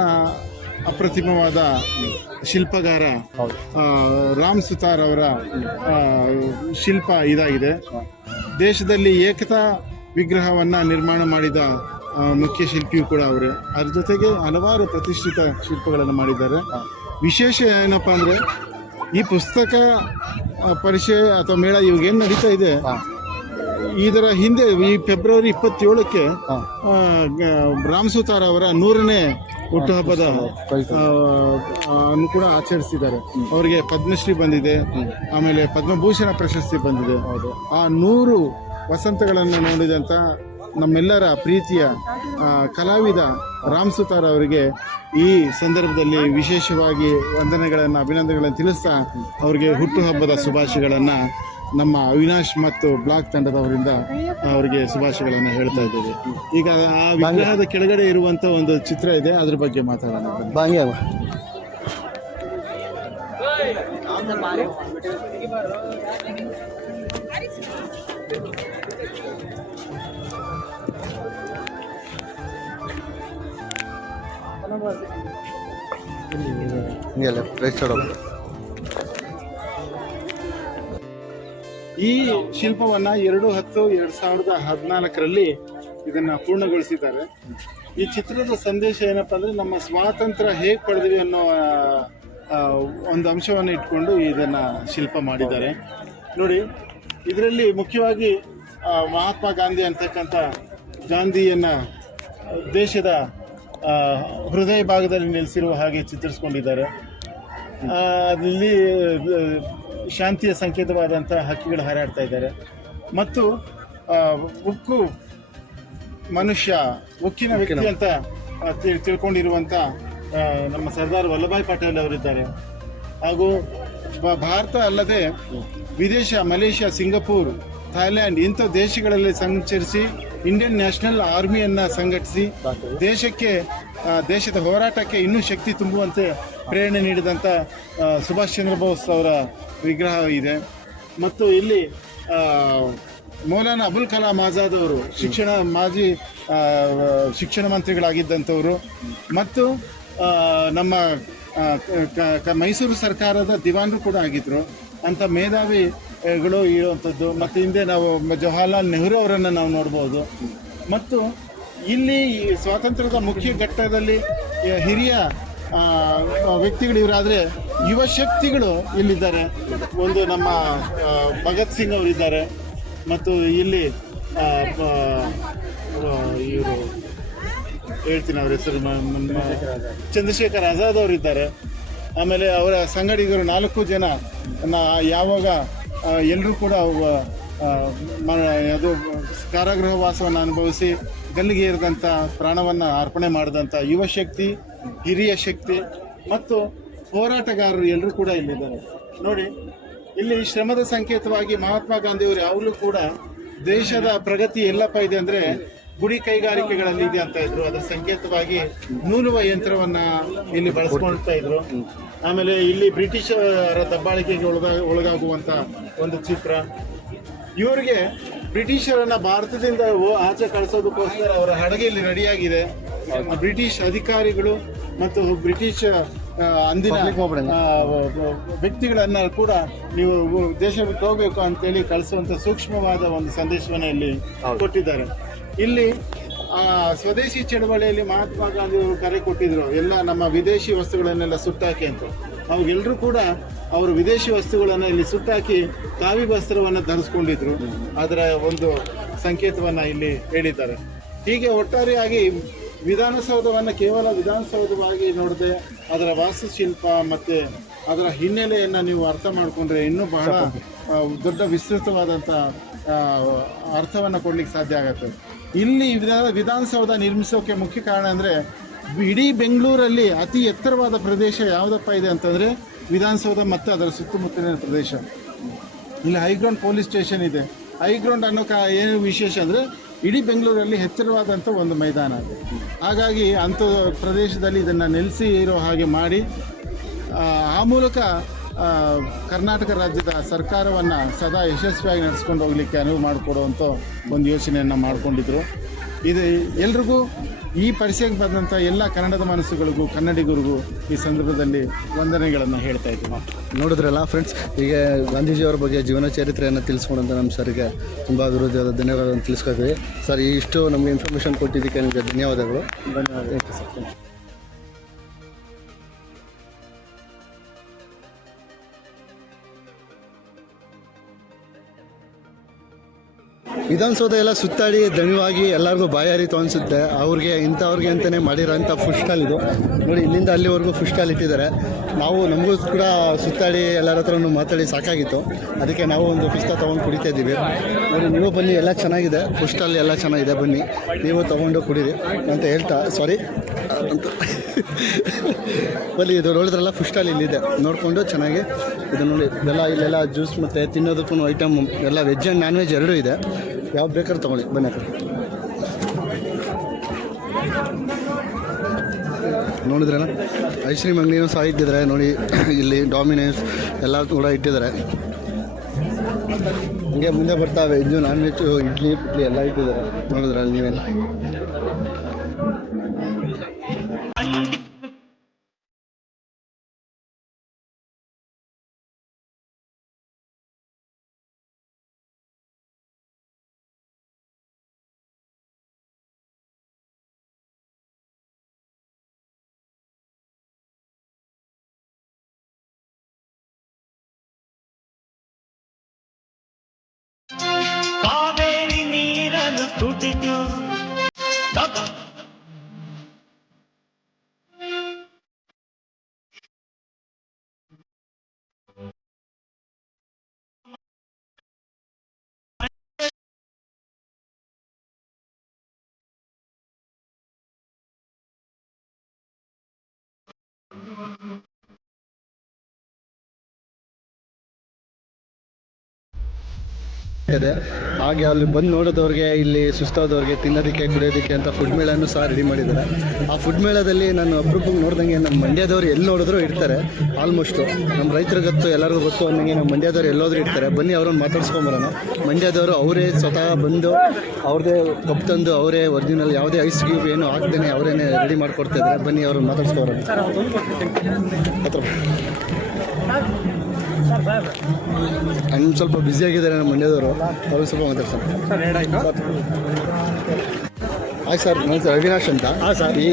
ಅಪ್ರತಿಮವಾದ ಶಿಲ್ಪಗಾರ ರಾಮ್ ಸುತಾರ್ ಅವರ ಶಿಲ್ಪ ಇದಾಗಿದೆ. ದೇಶದಲ್ಲಿ ಏಕತಾ ವಿಗ್ರಹವನ್ನು ನಿರ್ಮಾಣ ಮಾಡಿದ ಮುಖ್ಯ ಶಿಲ್ಪಿಯೂ ಕೂಡ ಅವರೇ. ಅದ್ರ ಜೊತೆಗೆ ಹಲವಾರು ಪ್ರತಿಷ್ಠಿತ ಶಿಲ್ಪಗಳನ್ನು ಮಾಡಿದ್ದಾರೆ. ವಿಶೇಷ ಏನಪ್ಪ ಅಂದರೆ, ಈ ಪುಸ್ತಕ ಪರಿಚಯ ಅಥವಾ ಮೇಳ ಇವಾಗೇನು ನಡೀತಾ ಇದೆ, ಇದರ ಹಿಂದೆ ಈ ಫೆಬ್ರವರಿ 27ಕ್ಕೆ ರಾಮ್ ಸುತಾರ್ ಅವರ 100ನೇ ಹುಟ್ಟುಹಬ್ಬದ ಕೂಡ ಆಚರಿಸಿದ್ದಾರೆ. ಅವರಿಗೆ ಪದ್ಮಶ್ರೀ ಬಂದಿದೆ, ಆಮೇಲೆ ಪದ್ಮಭೂಷಣ ಪ್ರಶಸ್ತಿ ಬಂದಿದೆ. ಆ 100 ವಸಂತಗಳನ್ನು ನೋಡಿದಂಥ ನಮ್ಮೆಲ್ಲರ ಪ್ರೀತಿಯ ಕಲಾವಿದ ರಾಮ್ ಸುತಾರ್ ಅವರಿಗೆ ಈ ಸಂದರ್ಭದಲ್ಲಿ ವಿಶೇಷವಾಗಿ ಅಭಿನಂದನೆಗಳನ್ನು ತಿಳಿಸ್ತಾ ಅವರಿಗೆ ಹುಟ್ಟುಹಬ್ಬದ ಶುಭಾಶಯಗಳನ್ನು ನಮ್ಮ ಅವಿನಾಶ್ ಮತ್ತು ಬ್ಲಾಗ್ ತಂಡದವರಿಂದ ಅವರಿಗೆ ಶುಭಾಶಯಗಳನ್ನು ಹೇಳ್ತಾ ಇದ್ದೇವೆ. ಈಗ ಆ ವಿಗ್ರಹದ ಕೆಳಗಡೆ ಇರುವಂಥ ಒಂದು ಚಿತ್ರ ಇದೆ, ಅದ್ರ ಬಗ್ಗೆ ಮಾತಾಡೋಣ. ಈ ಶಿಲ್ಪವನ್ನು 2/10/2014 ಇದನ್ನು ಪೂರ್ಣಗೊಳಿಸಿದ್ದಾರೆ. ಈ ಚಿತ್ರದ ಸಂದೇಶ ಏನಪ್ಪ ಅಂದರೆ, ನಮ್ಮ ಸ್ವಾತಂತ್ರ್ಯ ಹೇಗೆ ಪಡೆದ್ವಿ ಅನ್ನೋ ಒಂದು ಅಂಶವನ್ನು ಇಟ್ಕೊಂಡು ಇದನ್ನು ಶಿಲ್ಪ ಮಾಡಿದ್ದಾರೆ. ನೋಡಿ, ಇದರಲ್ಲಿ ಮುಖ್ಯವಾಗಿ ಮಹಾತ್ಮ ಗಾಂಧಿ ಅಂತಕ್ಕಂಥ ಗಾಂಧಿಯನ್ನು ದೇಶದ ಹೃದಯ ಭಾಗದಲ್ಲಿ ನಿಲ್ಲಿಸಿರುವ ಹಾಗೆ ಚಿತ್ರಿಸ್ಕೊಂಡಿದ್ದಾರೆ. ಅಲ್ಲಿ ಶಾಂತಿಯ ಸಂಕೇತವಾದಂಥ ಹಕ್ಕಿಗಳು ಹಾರಾಡ್ತಾ ಇದ್ದಾರೆ. ಮತ್ತು ಉಕ್ಕು ಮನುಷ್ಯ, ಉಕ್ಕಿನ ವ್ಯಕ್ತಿ ಅಂತ ತಿಳ್ಕೊಂಡಿರುವಂಥ ನಮ್ಮ ಸರ್ದಾರ್ ವಲ್ಲಭಾಯ್ ಪಟೇಲ್ ಅವರಿದ್ದಾರೆ. ಹಾಗೂ ಭಾರತ ಅಲ್ಲದೆ ವಿದೇಶ, ಮಲೇಷ್ಯಾ, ಸಿಂಗಪೂರ್, ಥೈಲ್ಯಾಂಡ್ ಇಂಥ ದೇಶಗಳಲ್ಲಿ ಸಂಚರಿಸಿ ಇಂಡಿಯನ್ ನ್ಯಾಷನಲ್ ಆರ್ಮಿಯನ್ನು ಸಂಘಟಿಸಿ ದೇಶದ ಹೋರಾಟಕ್ಕೆ ಇನ್ನೂ ಶಕ್ತಿ ತುಂಬುವಂತೆ ಪ್ರೇರಣೆ ನೀಡಿದಂಥ ಸುಭಾಷ್ ಚಂದ್ರ ಬೋಸ್ ಅವರ ವಿಗ್ರಹ ಇದೆ. ಮತ್ತು ಇಲ್ಲಿ ಮೌಲಾನಾ ಅಬುಲ್ ಕಲಾಂ ಆಜಾದ್ ಅವರು ಮಾಜಿ ಶಿಕ್ಷಣ ಮಂತ್ರಿಗಳಾಗಿದ್ದಂಥವರು ಮತ್ತು ನಮ್ಮ ಮೈಸೂರು ಸರ್ಕಾರದ ದಿವಾನರು ಕೂಡ ಆಗಿದ್ದರು. ಅಂಥ ಮೇಧಾವಿಗಳು ಇರುವಂಥದ್ದು. ಮತ್ತು ಹಿಂದೆ ನಾವು ಜವಾಹರ್ಲಾಲ್ ನೆಹರು ಅವರನ್ನು ನಾವು ನೋಡ್ಬೋದು. ಮತ್ತು ಇಲ್ಲಿ ಸ್ವಾತಂತ್ರ್ಯದ ಮುಖ್ಯ ಘಟ್ಟದಲ್ಲಿ ಹಿರಿಯ ವ್ಯಕ್ತಿಗಳು ಇವರಾದರೆ ಯುವ ಶಕ್ತಿಗಳು ಇಲ್ಲಿದ್ದಾರೆ. ಒಂದು ನಮ್ಮ ಭಗತ್ ಸಿಂಗ್ ಅವರಿದ್ದಾರೆ. ಮತ್ತು ಇಲ್ಲಿ ಇವರು ಹೇಳ್ತೀನಿ ಅವ್ರ ಹೆಸರು, ಚಂದ್ರಶೇಖರ್ ಆಜಾದ್ ಅವರಿದ್ದಾರೆ. ಆಮೇಲೆ ಅವರ ಸಂಗಡಿಗರು 4 ಜನ ಯಾವಾಗ ಎಲ್ಲರೂ ಕೂಡ ಅದು ಕಾರಾಗೃಹ ವಾಸವನ್ನು ಅನುಭವಿಸಿ ಗಲ್ಲಿಗೆ ಏರಿದಂಥ ಪ್ರಾಣವನ್ನು ಅರ್ಪಣೆ ಮಾಡಿದಂಥ ಯುವ ಶಕ್ತಿ, ಹಿರಿಯ ಶಕ್ತಿ ಮತ್ತು ಹೋರಾಟಗಾರರು ಎಲ್ಲರೂ ಕೂಡ ಇಲ್ಲಿದ್ದಾರೆ. ನೋಡಿ, ಇಲ್ಲಿ ಶ್ರಮದ ಸಂಕೇತವಾಗಿ ಮಹಾತ್ಮ ಗಾಂಧಿಯವರು ಯಾವಾಗಲೂ ಕೂಡ ದೇಶದ ಪ್ರಗತಿ ಎಲ್ಲಪ್ಪ ಇದೆ ಅಂದರೆ ಗುಡಿ ಕೈಗಾರಿಕೆಗಳಲ್ಲಿ ಇದೆ ಅಂತ ಇದ್ರು. ಅದರ ಸಂಕೇತವಾಗಿ ನೂಲುವ ಯಂತ್ರವನ್ನು ಇಲ್ಲಿ ಬಳಸ್ಕೊಳ್ತಾ ಇದ್ರು. ಆಮೇಲೆ ಇಲ್ಲಿ ಬ್ರಿಟಿಷರ ದಬ್ಬಾಳಿಕೆಗೆ ಒಳಗಾಗುವಂಥ ಒಂದು ಚಿತ್ರ. ಇವರಿಗೆ ಬ್ರಿಟಿಷರನ್ನ ಭಾರತದಿಂದ ಆಚೆ ಕಳಿಸೋದಕ್ಕೋಸ್ಕರ ಅವರ ಹಡಗೆ ಇಲ್ಲಿ ರೆಡಿಯಾಗಿದೆ. ಬ್ರಿಟಿಷ್ ಅಧಿಕಾರಿಗಳು ಮತ್ತು ಬ್ರಿಟಿಷ್ ಅಂದಿನ ವ್ಯಕ್ತಿಗಳನ್ನ ಕೂಡ ನೀವು ದೇಶ ಬಿಟ್ಟು ಹೋಗಬೇಕು ಅಂತೇಳಿ ಕಳಿಸುವಂತ ಸೂಕ್ಷ್ಮವಾದ ಒಂದು ಸಂದೇಶವನ್ನು ಇಲ್ಲಿ ಕೊಟ್ಟಿದ್ದಾರೆ. ಇಲ್ಲಿ ಸ್ವದೇಶಿ ಚಳವಳಿಯಲ್ಲಿ ಮಹಾತ್ಮ ಗಾಂಧಿ ಅವರು ಕರೆ ಕೊಟ್ಟಿದ್ರು, ಎಲ್ಲ ನಮ್ಮ ವಿದೇಶಿ ವಸ್ತುಗಳನ್ನೆಲ್ಲ ಸುಟ್ಟಾಕಿ ಅಂತ. ಅವಾಗೆಲ್ಲರೂ ಕೂಡ ಅವರು ವಿದೇಶಿ ವಸ್ತುಗಳನ್ನು ಇಲ್ಲಿ ಸುಟ್ಟಾಕಿ ಕಾವಿ ವಸ್ತ್ರವನ್ನು ಧರಿಸ್ಕೊಂಡಿದ್ರು. ಅದರ ಒಂದು ಸಂಕೇತವನ್ನು ಇಲ್ಲಿ ಹೇಳಿದ್ದಾರೆ. ಹೀಗೆ ಒಟ್ಟಾರೆಯಾಗಿ ವಿಧಾನಸೌಧವನ್ನು ಕೇವಲ ವಿಧಾನಸೌಧವಾಗಿ ನೋಡದೆ ಅದರ ವಾಸ್ತುಶಿಲ್ಪ ಮತ್ತು ಅದರ ಹಿನ್ನೆಲೆಯನ್ನು ನೀವು ಅರ್ಥ ಮಾಡಿಕೊಂಡ್ರೆ ಇನ್ನೂ ಬಹಳ ದೊಡ್ಡ ವಿಸ್ತೃತವಾದಂಥ ಅರ್ಥವನ್ನು ಕೊಡ್ಲಿಕ್ಕೆ ಸಾಧ್ಯ ಆಗುತ್ತೆ. ಇಲ್ಲಿ ವಿಧಾನಸೌಧ ನಿರ್ಮಿಸೋಕೆ ಮುಖ್ಯ ಕಾರಣ ಅಂದರೆ, ಇಡೀ ಬೆಂಗಳೂರಲ್ಲಿ ಅತಿ ಎತ್ತರವಾದ ಪ್ರದೇಶ ಯಾವುದಪ್ಪ ಇದೆ ಅಂತಂದರೆ ವಿಧಾನಸೌಧ ಮತ್ತು ಅದರ ಸುತ್ತಮುತ್ತಲಿನ ಪ್ರದೇಶ. ಇಲ್ಲಿ ಹೈಗ್ರೌಂಡ್ ಪೊಲೀಸ್ ಸ್ಟೇಷನ್ ಇದೆ. ಹೈಗ್ರೌಂಡ್ ಅನ್ನೋ ಏನು ವಿಶೇಷ ಅಂದರೆ ಇಡೀ ಬೆಂಗಳೂರಲ್ಲಿ ಎತ್ತರವಾದಂಥ ಒಂದು ಮೈದಾನ ಅದು. ಹಾಗಾಗಿ ಅಂಥ ಪ್ರದೇಶದಲ್ಲಿ ಇದನ್ನು ನೆಲೆಸಿ ಇರೋ ಹಾಗೆ ಮಾಡಿ ಆ ಮೂಲಕ ಕರ್ನಾಟಕ ರಾಜ್ಯದ ಸರ್ಕಾರವನ್ನು ಸದಾ ಯಶಸ್ವಿಯಾಗಿ ನಡೆಸ್ಕೊಂಡು ಹೋಗಲಿಕ್ಕೆ ಅನುವು ಮಾಡಿಕೊಡುವಂಥ ಒಂದು ಯೋಚನೆಯನ್ನು ಮಾಡಿಕೊಂಡಿದ್ರು. ಇದು ಎಲ್ರಿಗೂ ಈ ಪರಿಚಯಕ್ಕೆ ಬಂದಂಥ ಎಲ್ಲ ಕನ್ನಡದ ಮನಸ್ಸುಗಳಿಗೂ ಕನ್ನಡಿಗರಿಗೂ ಈ ಸಂದರ್ಭದಲ್ಲಿ ವಂದನೆಗಳನ್ನು ಹೇಳ್ತಾ ಇದ್ದೀನಿ. ನೋಡಿದ್ರಲ್ಲ ಫ್ರೆಂಡ್ಸ್, ಈಗ ಗಾಂಧೀಜಿಯವರ ಬಗ್ಗೆ ಜೀವನ ಚರಿತ್ರೆಯನ್ನು ತಿಳಿಸ್ಕೊಂಡಂಥ ನಮ್ಮ ಸರ್ಗೆ ತುಂಬ ವಿರೋಧವಾದ ಧನ್ಯವಾದಗಳನ್ನು ತಿಳಿಸ್ಕೊಳ್ತೀವಿ. ಸರ್, ಇಷ್ಟು ನಮಗೆ ಇನ್ಫಾರ್ಮೇಷನ್ ಕೊಟ್ಟಿದ್ದಕ್ಕೆ ನಿಮಗೆ ಧನ್ಯವಾದಗಳು. ಧನ್ಯವಾದ ಸರ್. ವಿಧಾನಸೌಧ ಎಲ್ಲ ಸುತ್ತಾಡಿ ದಣಿವಾಗಿ ಎಲ್ಲರಿಗೂ ಬಾಯಾರಿತು ಅನಿಸುತ್ತೆ. ಅವ್ರಿಗೆ ಇಂಥವ್ರಿಗೆ ಅಂತಲೇ ಮಾಡಿರೋಂಥ ಫುಡ್ ಸ್ಟಾಲ್ ಇದು. ನೋಡಿ, ಇಲ್ಲಿಂದ ಅಲ್ಲಿವರೆಗೂ ಫುಡ್ ಸ್ಟಾಲ್ ಇಟ್ಟಿದ್ದಾರೆ. ನಮಗೂ ಕೂಡ ಸುತ್ತಾಡಿ ಎಲ್ಲರ ಹತ್ರನೂ ಮಾತಾಡಿ ಸಾಕಾಗಿತ್ತು. ಅದಕ್ಕೆ ನಾವು ಒಂದು ಪುಸ್ತಕ ತೊಗೊಂಡು ಕುಡಿತಾ ಇದ್ದೀವಿ. ನೋಡಿ, ನೀವು ಬನ್ನಿ, ಎಲ್ಲ ಚೆನ್ನಾಗಿದೆ, ಫುಡ್ ಸ್ಟಾಲ್ ಎಲ್ಲ ಚೆನ್ನಾಗಿದೆ, ಬನ್ನಿ ನೀವು ತೊಗೊಂಡು ಕುಡೀರಿ ಅಂತ ಹೇಳ್ತಾ ಅಂತ ಬನ್ನಿ. ಇದು ನೋಡಿದ್ರಲ್ಲ ಫುಡ್ ಸ್ಟಾಲ್ ಇಲ್ಲಿದೆ, ನೋಡಿಕೊಂಡು ಚೆನ್ನಾಗಿ ಇದು ನೋಡಿ. ಇಲ್ಲೆಲ್ಲ ಜ್ಯೂಸ್ ಮತ್ತು ತಿನ್ನೋದಕ್ಕೂ ಐಟಮ್ ಎಲ್ಲ ವೆಜ್ ಆ್ಯಂಡ್ ನಾನ್ ವೆಜ್ ಎರಡೂ ಇದೆ. ಯಾವ ಬೇಕಾದ್ರೂ ತೊಗೊಳ್ಳಿ, ಬನ್ನಿ ಆ ಕಡೆ. ನೋಡಿದ್ರಲ್ಲ ಐಸ್ ಕ್ರೀಮ್ ಅಂಗಡಿನೂ ಸಹ ಇಟ್ಟಿದ್ದಾರೆ ನೋಡಿ. ಇಲ್ಲಿ ಡಾಮಿನೋಸ್ ಎಲ್ಲ ಕೂಡ ಇಟ್ಟಿದ್ದಾರೆ. ಹಂಗೆ ಮುಂದೆ ಬರ್ತಾ ವೆಜ್ಜು ನಾನ್ ವೆಜ್ಜು ಇಡ್ಲಿ ಎಲ್ಲ ಇಟ್ಟಿದ್ದಾರೆ. ನೋಡಿದ್ರಲ್ಲ ನೀವೆಲ್ಲ. ಇದೆ. ಹಾಗೆ ಅಲ್ಲಿ ಬಂದು ನೋಡೋದವ್ರಿಗೆ, ಇಲ್ಲಿ ಸುಸ್ತಾದವ್ರಿಗೆ ತಿನ್ನೋದಕ್ಕೆ ಕುಡಿಯೋದಕ್ಕೆ ಅಂತ ಫುಡ್ ಮೇಳನ್ನು ಸಹ ರೆಡಿ ಮಾಡಿದ್ದಾರೆ. ಆ ಫುಡ್ ಮೇಳದಲ್ಲಿ ನಾನು ಅಪರೂಪಕ್ಕೆ ನೋಡ್ದಂಗೆ ನಮ್ಮ ಮಂಡ್ಯದವ್ರು ಎಲ್ಲಿ ನೋಡಿದ್ರು ಇರ್ತಾರೆ. ಆಲ್ಮೋಸ್ಟು ನಮ್ಮ ರೈತರಿಗೆ ಗೊತ್ತು, ಎಲ್ಲರಿಗೂ ಗೊತ್ತು ಅನ್ನಂಗೆ ನಮ್ಮ ಮಂಡ್ಯದವ್ರು ಎಲ್ಲೋದ್ರೂ ಇರ್ತಾರೆ. ಬನ್ನಿ ಅವ್ರನ್ನ ಮಾತಾಡ್ಸ್ಕೊಂಬರೋಣ. ಮಂಡ್ಯದವರು ಅವರೇ ಸ್ವತಃ ಬಂದು ಅವ್ರದ್ದೇ ಕಪ್ ತಂದು ಅವರೇ ಒರಿಜಿನಲ್ ಯಾವುದೇ ಐಸ್ ಕ್ಯೂಬ್ ಏನು ಹಾಕ್ದೇನೆ ಅವರೇನೆ ರೆಡಿ ಮಾಡಿಕೊಡ್ತಿದ್ದಾರೆ. ಬನ್ನಿ ಅವ್ರನ್ನ ಮಾತಾಡ್ಸ್ಕೊಬರೋಣ. ಹತ್ರ ಸ್ವಲ್ಪ ಬ್ಯುಸಿಯಾಗಿದ್ದಾರೆ ನಮ್ಮ ಮಂಡ್ಯದವರು, ಅವ್ರಿಗೆ ಸ್ವಲ್ಪ ಮಾತಾಡ್ತಾರೆ. ಆಯ್ತು ಸರ್, ನಾನು ಸರ್ ಅವಿನಾಶ್ ಅಂತ. ಹಾಂ ಸರ್. ಈ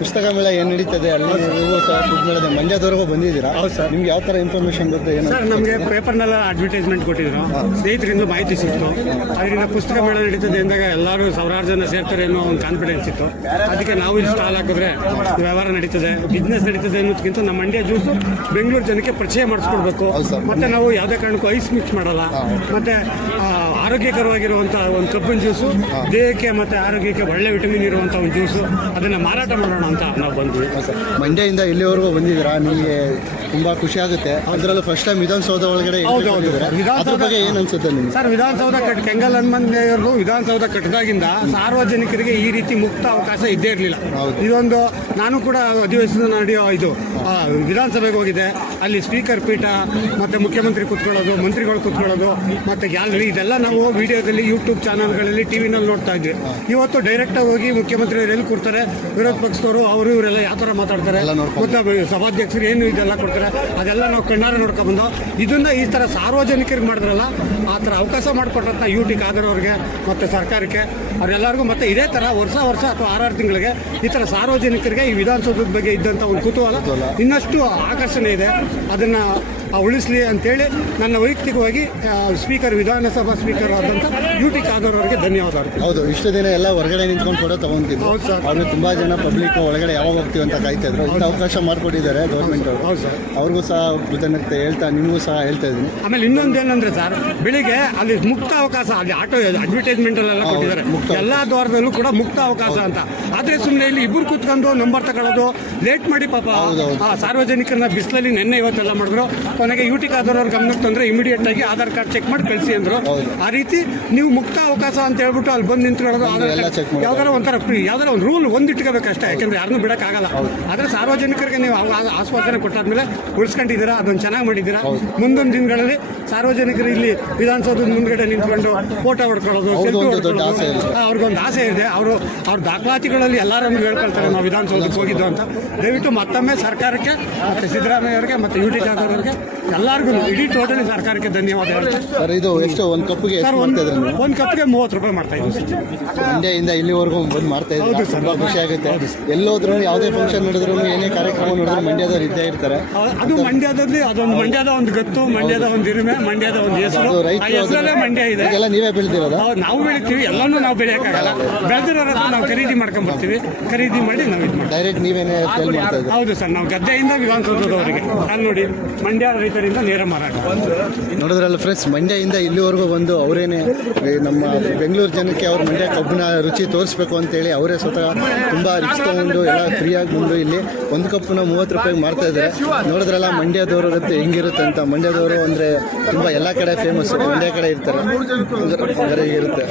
ಪುಸ್ತಕ ಮೇಳ ಏನು ನಡೀತದೆ ಅಲ್ಲಿ, ನೀವು ಸಹ ಫುಡ್ ಮೇಳದ ಮಂಡ್ಯದವರೆಗೂ ಬಂದಿದ್ದೀರಾ? ಹೌದು ಸರ್. ನಿಮ್ಗೆ ಯಾವ ಥರ ಇನ್ಫಾರ್ಮೇಷನ್ ಬರುತ್ತೆ? ಏನು ಸರ್, ನಮಗೆ ಪೇಪರ್ನೆಲ್ಲ ಅಡ್ವರ್ಟೈಸ್ಮೆಂಟ್ ಕೊಟ್ಟಿದ್ರು, ಸ್ನೇಹಿತರಿಂದ ಮಾಹಿತಿ ಸಿಕ್ತು. ಅದರಿಂದ ಪುಸ್ತಕ ಮೇಳ ನಡೀತದೆ ಅಂದಾಗ ಎಲ್ಲರೂ ಸಾವಿರಾರು ಜನ ಸೇರ್ತಾರೆ ಅನ್ನೋ ಒಂದು ಕಾನ್ಫಿಡೆನ್ಸ್ ಇತ್ತು. ಅದಕ್ಕೆ ನಾವು ಇಲ್ಲಿ ಸ್ಟಾಲ್ ಹಾಕಿದ್ರೆ ವ್ಯವಹಾರ ನಡೀತದೆ, ಬಿಸ್ನೆಸ್ ನಡೀತದೆ ಅನ್ನೋದಕ್ಕಿಂತ ನಮ್ಮ ಮಂಡ್ಯ ಜ್ಯೂಸು ಬೆಂಗಳೂರು ಜನಕ್ಕೆ ಪರಿಚಯ ಮಾಡಿಸ್ಕೊಡ್ಬೇಕು. ಮತ್ತು ನಾವು ಯಾವುದೇ ಕಾರಣಕ್ಕೂ ಐಸ್ ಮಿಕ್ಸ್ ಮಾಡಲ್ಲ. ಮತ್ತು ಆರೋಗ್ಯಕರವಾಗಿರುವಂಥ ಒಂದು ಕಬ್ಬಿನ ಜ್ಯೂಸು, ದೇಹಕ್ಕೆ ಮತ್ತು ಆರೋಗ್ಯಕ್ಕೆ ಒಳ್ಳೆ ವಿಟಮಿನ್ ಇರುವಂಥ ಒಂದು ಜ್ಯೂಸು, ಅದನ್ನು ಮಾರಾಟ ಮಾಡೋಣ ಅಂತ ನಾವು ಬಂದ್ವಿ. ಮಂಡ್ಯದಿಂದ ಇಲ್ಲಿವರೆಗೂ ಬಂದಿದ್ದೀರಾ, ನಿಮಗೆ ತುಂಬ ಖುಷಿ ಆಗುತ್ತೆ. ಅದರಲ್ಲೂ ಫಸ್ಟ್ ಟೈಮ್ ವಿಧಾನಸೌಧ ಒಳಗಡೆ ಅದ್ರ ಬಗ್ಗೆ ಏನು ಅನ್ಸುತ್ತೆ ನಿಮ್ಗೆ? ಸರ್, ವಿಧಾನಸೌಧ ಕೆಂಗಲ್ ಹನುಮಂತ ದೇವರು ವಿಧಾನಸೌಧ ಕಟ್ಟಿದಾಗಿಂದ ಸಾರ್ವಜನಿಕರಿಗೆ ಈ ರೀತಿ ಮುಕ್ತ ಅವಕಾಶ ಇದ್ದೇ ಇರಲಿಲ್ಲ. ಇದೊಂದು ನಾನು ಕೂಡ ಅಧಿವೇಶನ ನಡೆಯೋ ವಿಧಾನಸಭೆಗೆ ಹೋಗಿದ್ದೆ. ಅಲ್ಲಿ ಸ್ಪೀಕರ್ ಪೀಠ ಮತ್ತು ಮುಖ್ಯಮಂತ್ರಿ ಕೂತ್ಕೊಳ್ಳೋದು, ಮಂತ್ರಿಗಳು ಕೂತ್ಕೊಳ್ಳೋದು ಮತ್ತು ಗ್ಯಾಲರಿ, ಇದೆಲ್ಲ ನಾವು ವಿಡಿಯೋದಲ್ಲಿ ಯೂಟ್ಯೂಬ್ ಚಾನಲ್ಗಳಲ್ಲಿ ಟಿವಿನಲ್ಲಿ ನೋಡ್ತಾ ಇದ್ವಿ. ಇವತ್ತು ಡೈರೆಕ್ಟಾಗಿ ಹೋಗಿ ಮುಖ್ಯಮಂತ್ರಿ ಎಲ್ಲಿ ಕೊಡ್ತಾರೆ, ವಿರೋಧ ಪಕ್ಷದವರು ಅವರು ಇವರೆಲ್ಲ ಯಾವ ಥರ ಮಾತಾಡ್ತಾರೆ, ಮತ್ತು ಸಭಾಧ್ಯಕ್ಷರು ಏನು ಇದೆಲ್ಲ ಕೊಡ್ತಾರೆ, ಅದೆಲ್ಲ ನಾವು ಕಣ್ಣಾರೆ ನೋಡ್ಕೊಂಡ್ಬಂದು ಇದನ್ನು ಈ ಥರ ಸಾರ್ವಜನಿಕರಿಗೆ ಮಾಡಿದ್ರಲ್ಲ, ಆ ಥರ ಅವಕಾಶ ಮಾಡಿಕೊಟ್ಟಂಥ ಟಿ ಖಾದರ್ ಅವ್ರಿಗೆ ಮತ್ತು ಸರ್ಕಾರಕ್ಕೆ ಅವರೆಲ್ಲರಿಗೂ, ಮತ್ತು ಇದೇ ಥರ ವರ್ಷ ಅಥವಾ 6 ತಿಂಗಳಿಗೆ ಈ ಥರ ಸಾರ್ವಜನಿಕರಿಗೆ ಈ ವಿಧಾನಸೌಧದ ಬಗ್ಗೆ ಇದ್ದಂಥ ಒಂದು ಕುತೂಹಲ ಇನ್ನಷ್ಟು ಆಕರ್ಷಣೆ ಇದೆ. ಅದನ್ನು ಉಳಿಸಲಿ ಅಂತೇಳಿ ನನ್ನ ವೈಯಕ್ತಿಕವಾಗಿ ವಿಧಾನಸಭಾ ಸ್ಪೀಕರ್ ಆದಂಥ ಟಿ ಖಾದರ್ ಅವರಿಗೆ ಧನ್ಯವಾದ. ಹೌದು, ಇಷ್ಟು ದಿನ ಎಲ್ಲ ಹೊರಗಡೆ ನಿಂತ್ಕೊಂಡು ಫೋಟೋ ತಗೊಂತಿದ್ರು. ಅವ್ರು ತುಂಬ ಜನ ಪಬ್ಲಿಕ್ ಒಳಗಡೆ ಯಾವಾಗ ಹೋಗ್ತೀವಿ ಅಂತ ಕಾಯ್ತಾ ಇದ್ರು. ಇಂಥ ಅವಕಾಶ ಮಾಡಿಕೊಟ್ಟಿದ್ದಾರೆ ಗೌರ್ಮೆಂಟ್ ಅವರು. ಹೌದು ಸರ್, ಅವ್ರಿಗೂ ಸಹ ಕೃತಜ್ಞತೆ ಹೇಳ್ತಾ, ನಿಮಗೂ ಸಹ ಹೇಳ್ತಾ ಇದ್ದೀನಿ. ಆಮೇಲೆ ಇನ್ನೊಂದೇನಂದ್ರೆ ಸರ್, ಬೆಳಿಗ್ಗೆ ಅಲ್ಲಿ ಮುಕ್ತ ಅವಕಾಶ, ಅಲ್ಲಿ ಆಟೋ ಅಡ್ವರ್ಟೈಸ್ಮೆಂಟ್ ಅಲ್ಲೆಲ್ಲ ಕೊಟ್ಟಿದ್ದಾರೆ, ಎಲ್ಲ ದ್ವಾರದಲ್ಲೂ ಕೂಡ ಮುಕ್ತ ಅವಕಾಶ ಅಂತ. ಆದರೆ ಸುಮ್ಮನೆ ಇಲ್ಲಿ ಇಬ್ಬರು ಕೂತ್ಕೊಂಡು ನಂಬರ್ ತಗೊಳ್ಳೋದು, ಲೇಟ್ ಮಾಡಿ ಪಾಪ ಸಾರ್ವಜನಿಕರನ್ನ ಬಿಸಿಲಲ್ಲಿ ನೆನ್ನೆ ಇವತ್ತೆಲ್ಲ ಮಾಡಿದ್ರು. ಕೊನೆಗೆ ಟಿ ಖಾದರ್ ಅವ್ರ ಗಮನಕ್ಕೆ ತಂದ್ರೆ ಇಮಿಡಿಯೇಟ್ ಆಗಿ ಆಧಾರ್ ಕಾರ್ಡ್ ಚೆಕ್ ಮಾಡಿ ಕಳಿಸಿ ಅಂದ್ರು. ಆ ರೀತಿ ನೀವು ಮುಕ್ತ ಅವಕಾಶ ಅಂತ ಹೇಳ್ಬಿಟ್ಟು ಅಲ್ಲಿ ಬಂದು ನಿಂತ್ಕೊಳ್ಳೋದು, ಯಾವ್ದಾರ ಒಂಥರ ಯಾವ್ದಾರ ಒಂದು ರೂಲ್ ಇಟ್ಕೋಬೇಕಷ್ಟೇ. ಯಾಕಂದ್ರೆ ಯಾರನ್ನೂ ಬಿಡಕ್ಕಾಗಲ್ಲ. ಆದ್ರೆ ಸಾರ್ವಜನಿಕರಿಗೆ ನೀವು ಆಶ್ವಾಸನೆ ಕೊಟ್ಟಾದ್ಮೇಲೆ ಉಳಿಸ್ಕೊಂಡಿದ್ದೀರಾ, ಅದೊಂದು ಚೆನ್ನಾಗಿ ಮಾಡಿದ್ದೀರಾ. ಮುಂದೊಂದು ದಿನಗಳಲ್ಲಿ ಸಾರ್ವಜನಿಕರು ಇಲ್ಲಿ ವಿಧಾನಸೌಧದ ಮುಂದ್ಗಡೆ ನಿಂತ್ಕೊಂಡು ಫೋಟೋ ಹೊಡ್ಕೊಳ್ಳೋದು, ಸೆಲ್ಫಿ ಹೊಡ್ಕೊಳ್ಳೋದು, ಅವ್ರಿಗೊಂದು ಆಸೆ ಇದೆ. ಅವ್ರ ದಾಖಲಾತಿಗಳಲ್ಲಿ ಎಲ್ಲರನ್ನು ಹೇಳ್ಕೊಳ್ತಾರೆ ನಾವು ವಿಧಾನಸೌಧಕ್ಕೆ ಹೋಗಿದ್ದು ಅಂತ. ದಯವಿಟ್ಟು ಮತ್ತೊಮ್ಮೆ ಸರ್ಕಾರಕ್ಕೆ ಮತ್ತು ಸಿದ್ದರಾಮಯ್ಯ ಅವರಿಗೆ ಮತ್ತು ಟಿ ಖಾದರ್ ಅವರಿಗೆ ಎಲ್ಲರಿಗೂ ಇಡೀ ಟೋಟಲಿ ಸರ್ಕಾರಕ್ಕೆ ಧನ್ಯವಾದ ಹೇಳ್ತಾರೆ. ಸರ್, ಇದು ಎಷ್ಟು ಒಂದು ಕಪ್ಪಿಗೆ? ಒಂದು ಕಪ್ಗೆ 30 ರೂಪಾಯಿ ಮಾಡ್ತಾ ಇದ್ದೀವಿ. ಮಂಡ್ಯದಿಂದ ಇಲ್ಲಿವರೆಗೂ ಬಂದು ಮಾಡ್ತಾ ಇದ್ದೀವಿ. ತುಂಬ ಖುಷಿ ಆಗುತ್ತೆ. ಎಲ್ಲೋದ್ರೂ ಯಾವುದೇ ಫಂಕ್ಷನ್ ನಡೆದ್ರು, ಏನೇ ಕಾರ್ಯಕ್ರಮ ನಡೆದ್ರು ಮಂಡ್ಯದವ್ರು ಇದ್ದೇ ಇರ್ತಾರೆ. ಅದು ಮಂಡ್ಯದಲ್ಲಿ ಅದೊಂದು ಮಂಡ್ಯದ ಒಂದು ಗತ್ತು, ಮಂಡ್ಯದ ಒಂದು ಹಿರಿಮೆ, ಮಂಡ್ಯದ ಒಂದು ಹೆಸರು. ಹೆಸರಲ್ಲೇ ಮಂಡ್ಯ ಇದೆ. ಎಲ್ಲ ನೀವೇ ಬೆಳೆದಿರೋದು? ನಾವು ಬೆಳಿತೀವಿ, ಎಲ್ಲನೂ ನಾವು ಬೆಳೆಯೋಕ್ಕಾಗಲ್ಲ. ಬೆಳೆದಿರೋರ ನಾವು ಖರೀದಿ ಮಾಡ್ಕೊಂಡ್ಬರ್ತೀವಿ. ಖರೀದಿ ಮಾಡಿ ನಾವು ಇದು ಮಾಡ್ತೀವಿ. ಡೈರೆಕ್ಟ್ ನೀವೇನೇ ಸೇಲ್ ಮಾಡ್ತಾ ಇದ್ದೀವಿ? ಹೌದು ಸರ್, ನಾವು ಗದ್ದೆಯಿಂದ ವಿಧಾನಸೌಧದವರಿಗೆ. ಅಲ್ಲಿ ನೋಡಿ, ಮಂಡ್ಯ ರೈತರಿಂದ ನೇರ ಮಾರಾಟ. ನೋಡಿದ್ರಲ್ಲ ಫ್ರೆಂಡ್ಸ್, ಮಂಡ್ಯದಿಂದ ಇಲ್ಲಿವರೆಗೂ ಬಂದು ಅವರೇನೆ ನಮ್ಮ ಬೆಂಗಳೂರು ಜನಕ್ಕೆ ಅವ್ರ ಮಂಡ್ಯ ಕಬ್ಬಿನ ರುಚಿ ತೋರಿಸ್ಬೇಕು ಅಂತೇಳಿ ಅವರೇ ಸ್ವತಃ ತುಂಬ ರಿಕ್ಸ್ ತೊಗೊಂಡು ಎಲ್ಲ ಫ್ರೀಯಾಗಿ ಬಂದು ಇಲ್ಲಿ ಒಂದು ಕಪ್ಪನ್ನ 30 ರೂಪಾಯಿಗೆ ಮಾಡ್ತಾ ಇದ್ದಾರೆ. ನೋಡಿದ್ರಲ್ಲ ಮಂಡ್ಯದವರು ಗೊತ್ತು ಹೆಂಗಿರುತ್ತೆ ಅಂತ. ಮಂಡ್ಯದವರು ಅಂದರೆ ತುಂಬ ಎಲ್ಲ ಕಡೆ ಫೇಮಸ್, ಮಂಡ್ಯ ಕಡೆ ಇರ್ತಾರೆ, ಹಂಗಾರೆ ಇರುತ್ತೆ.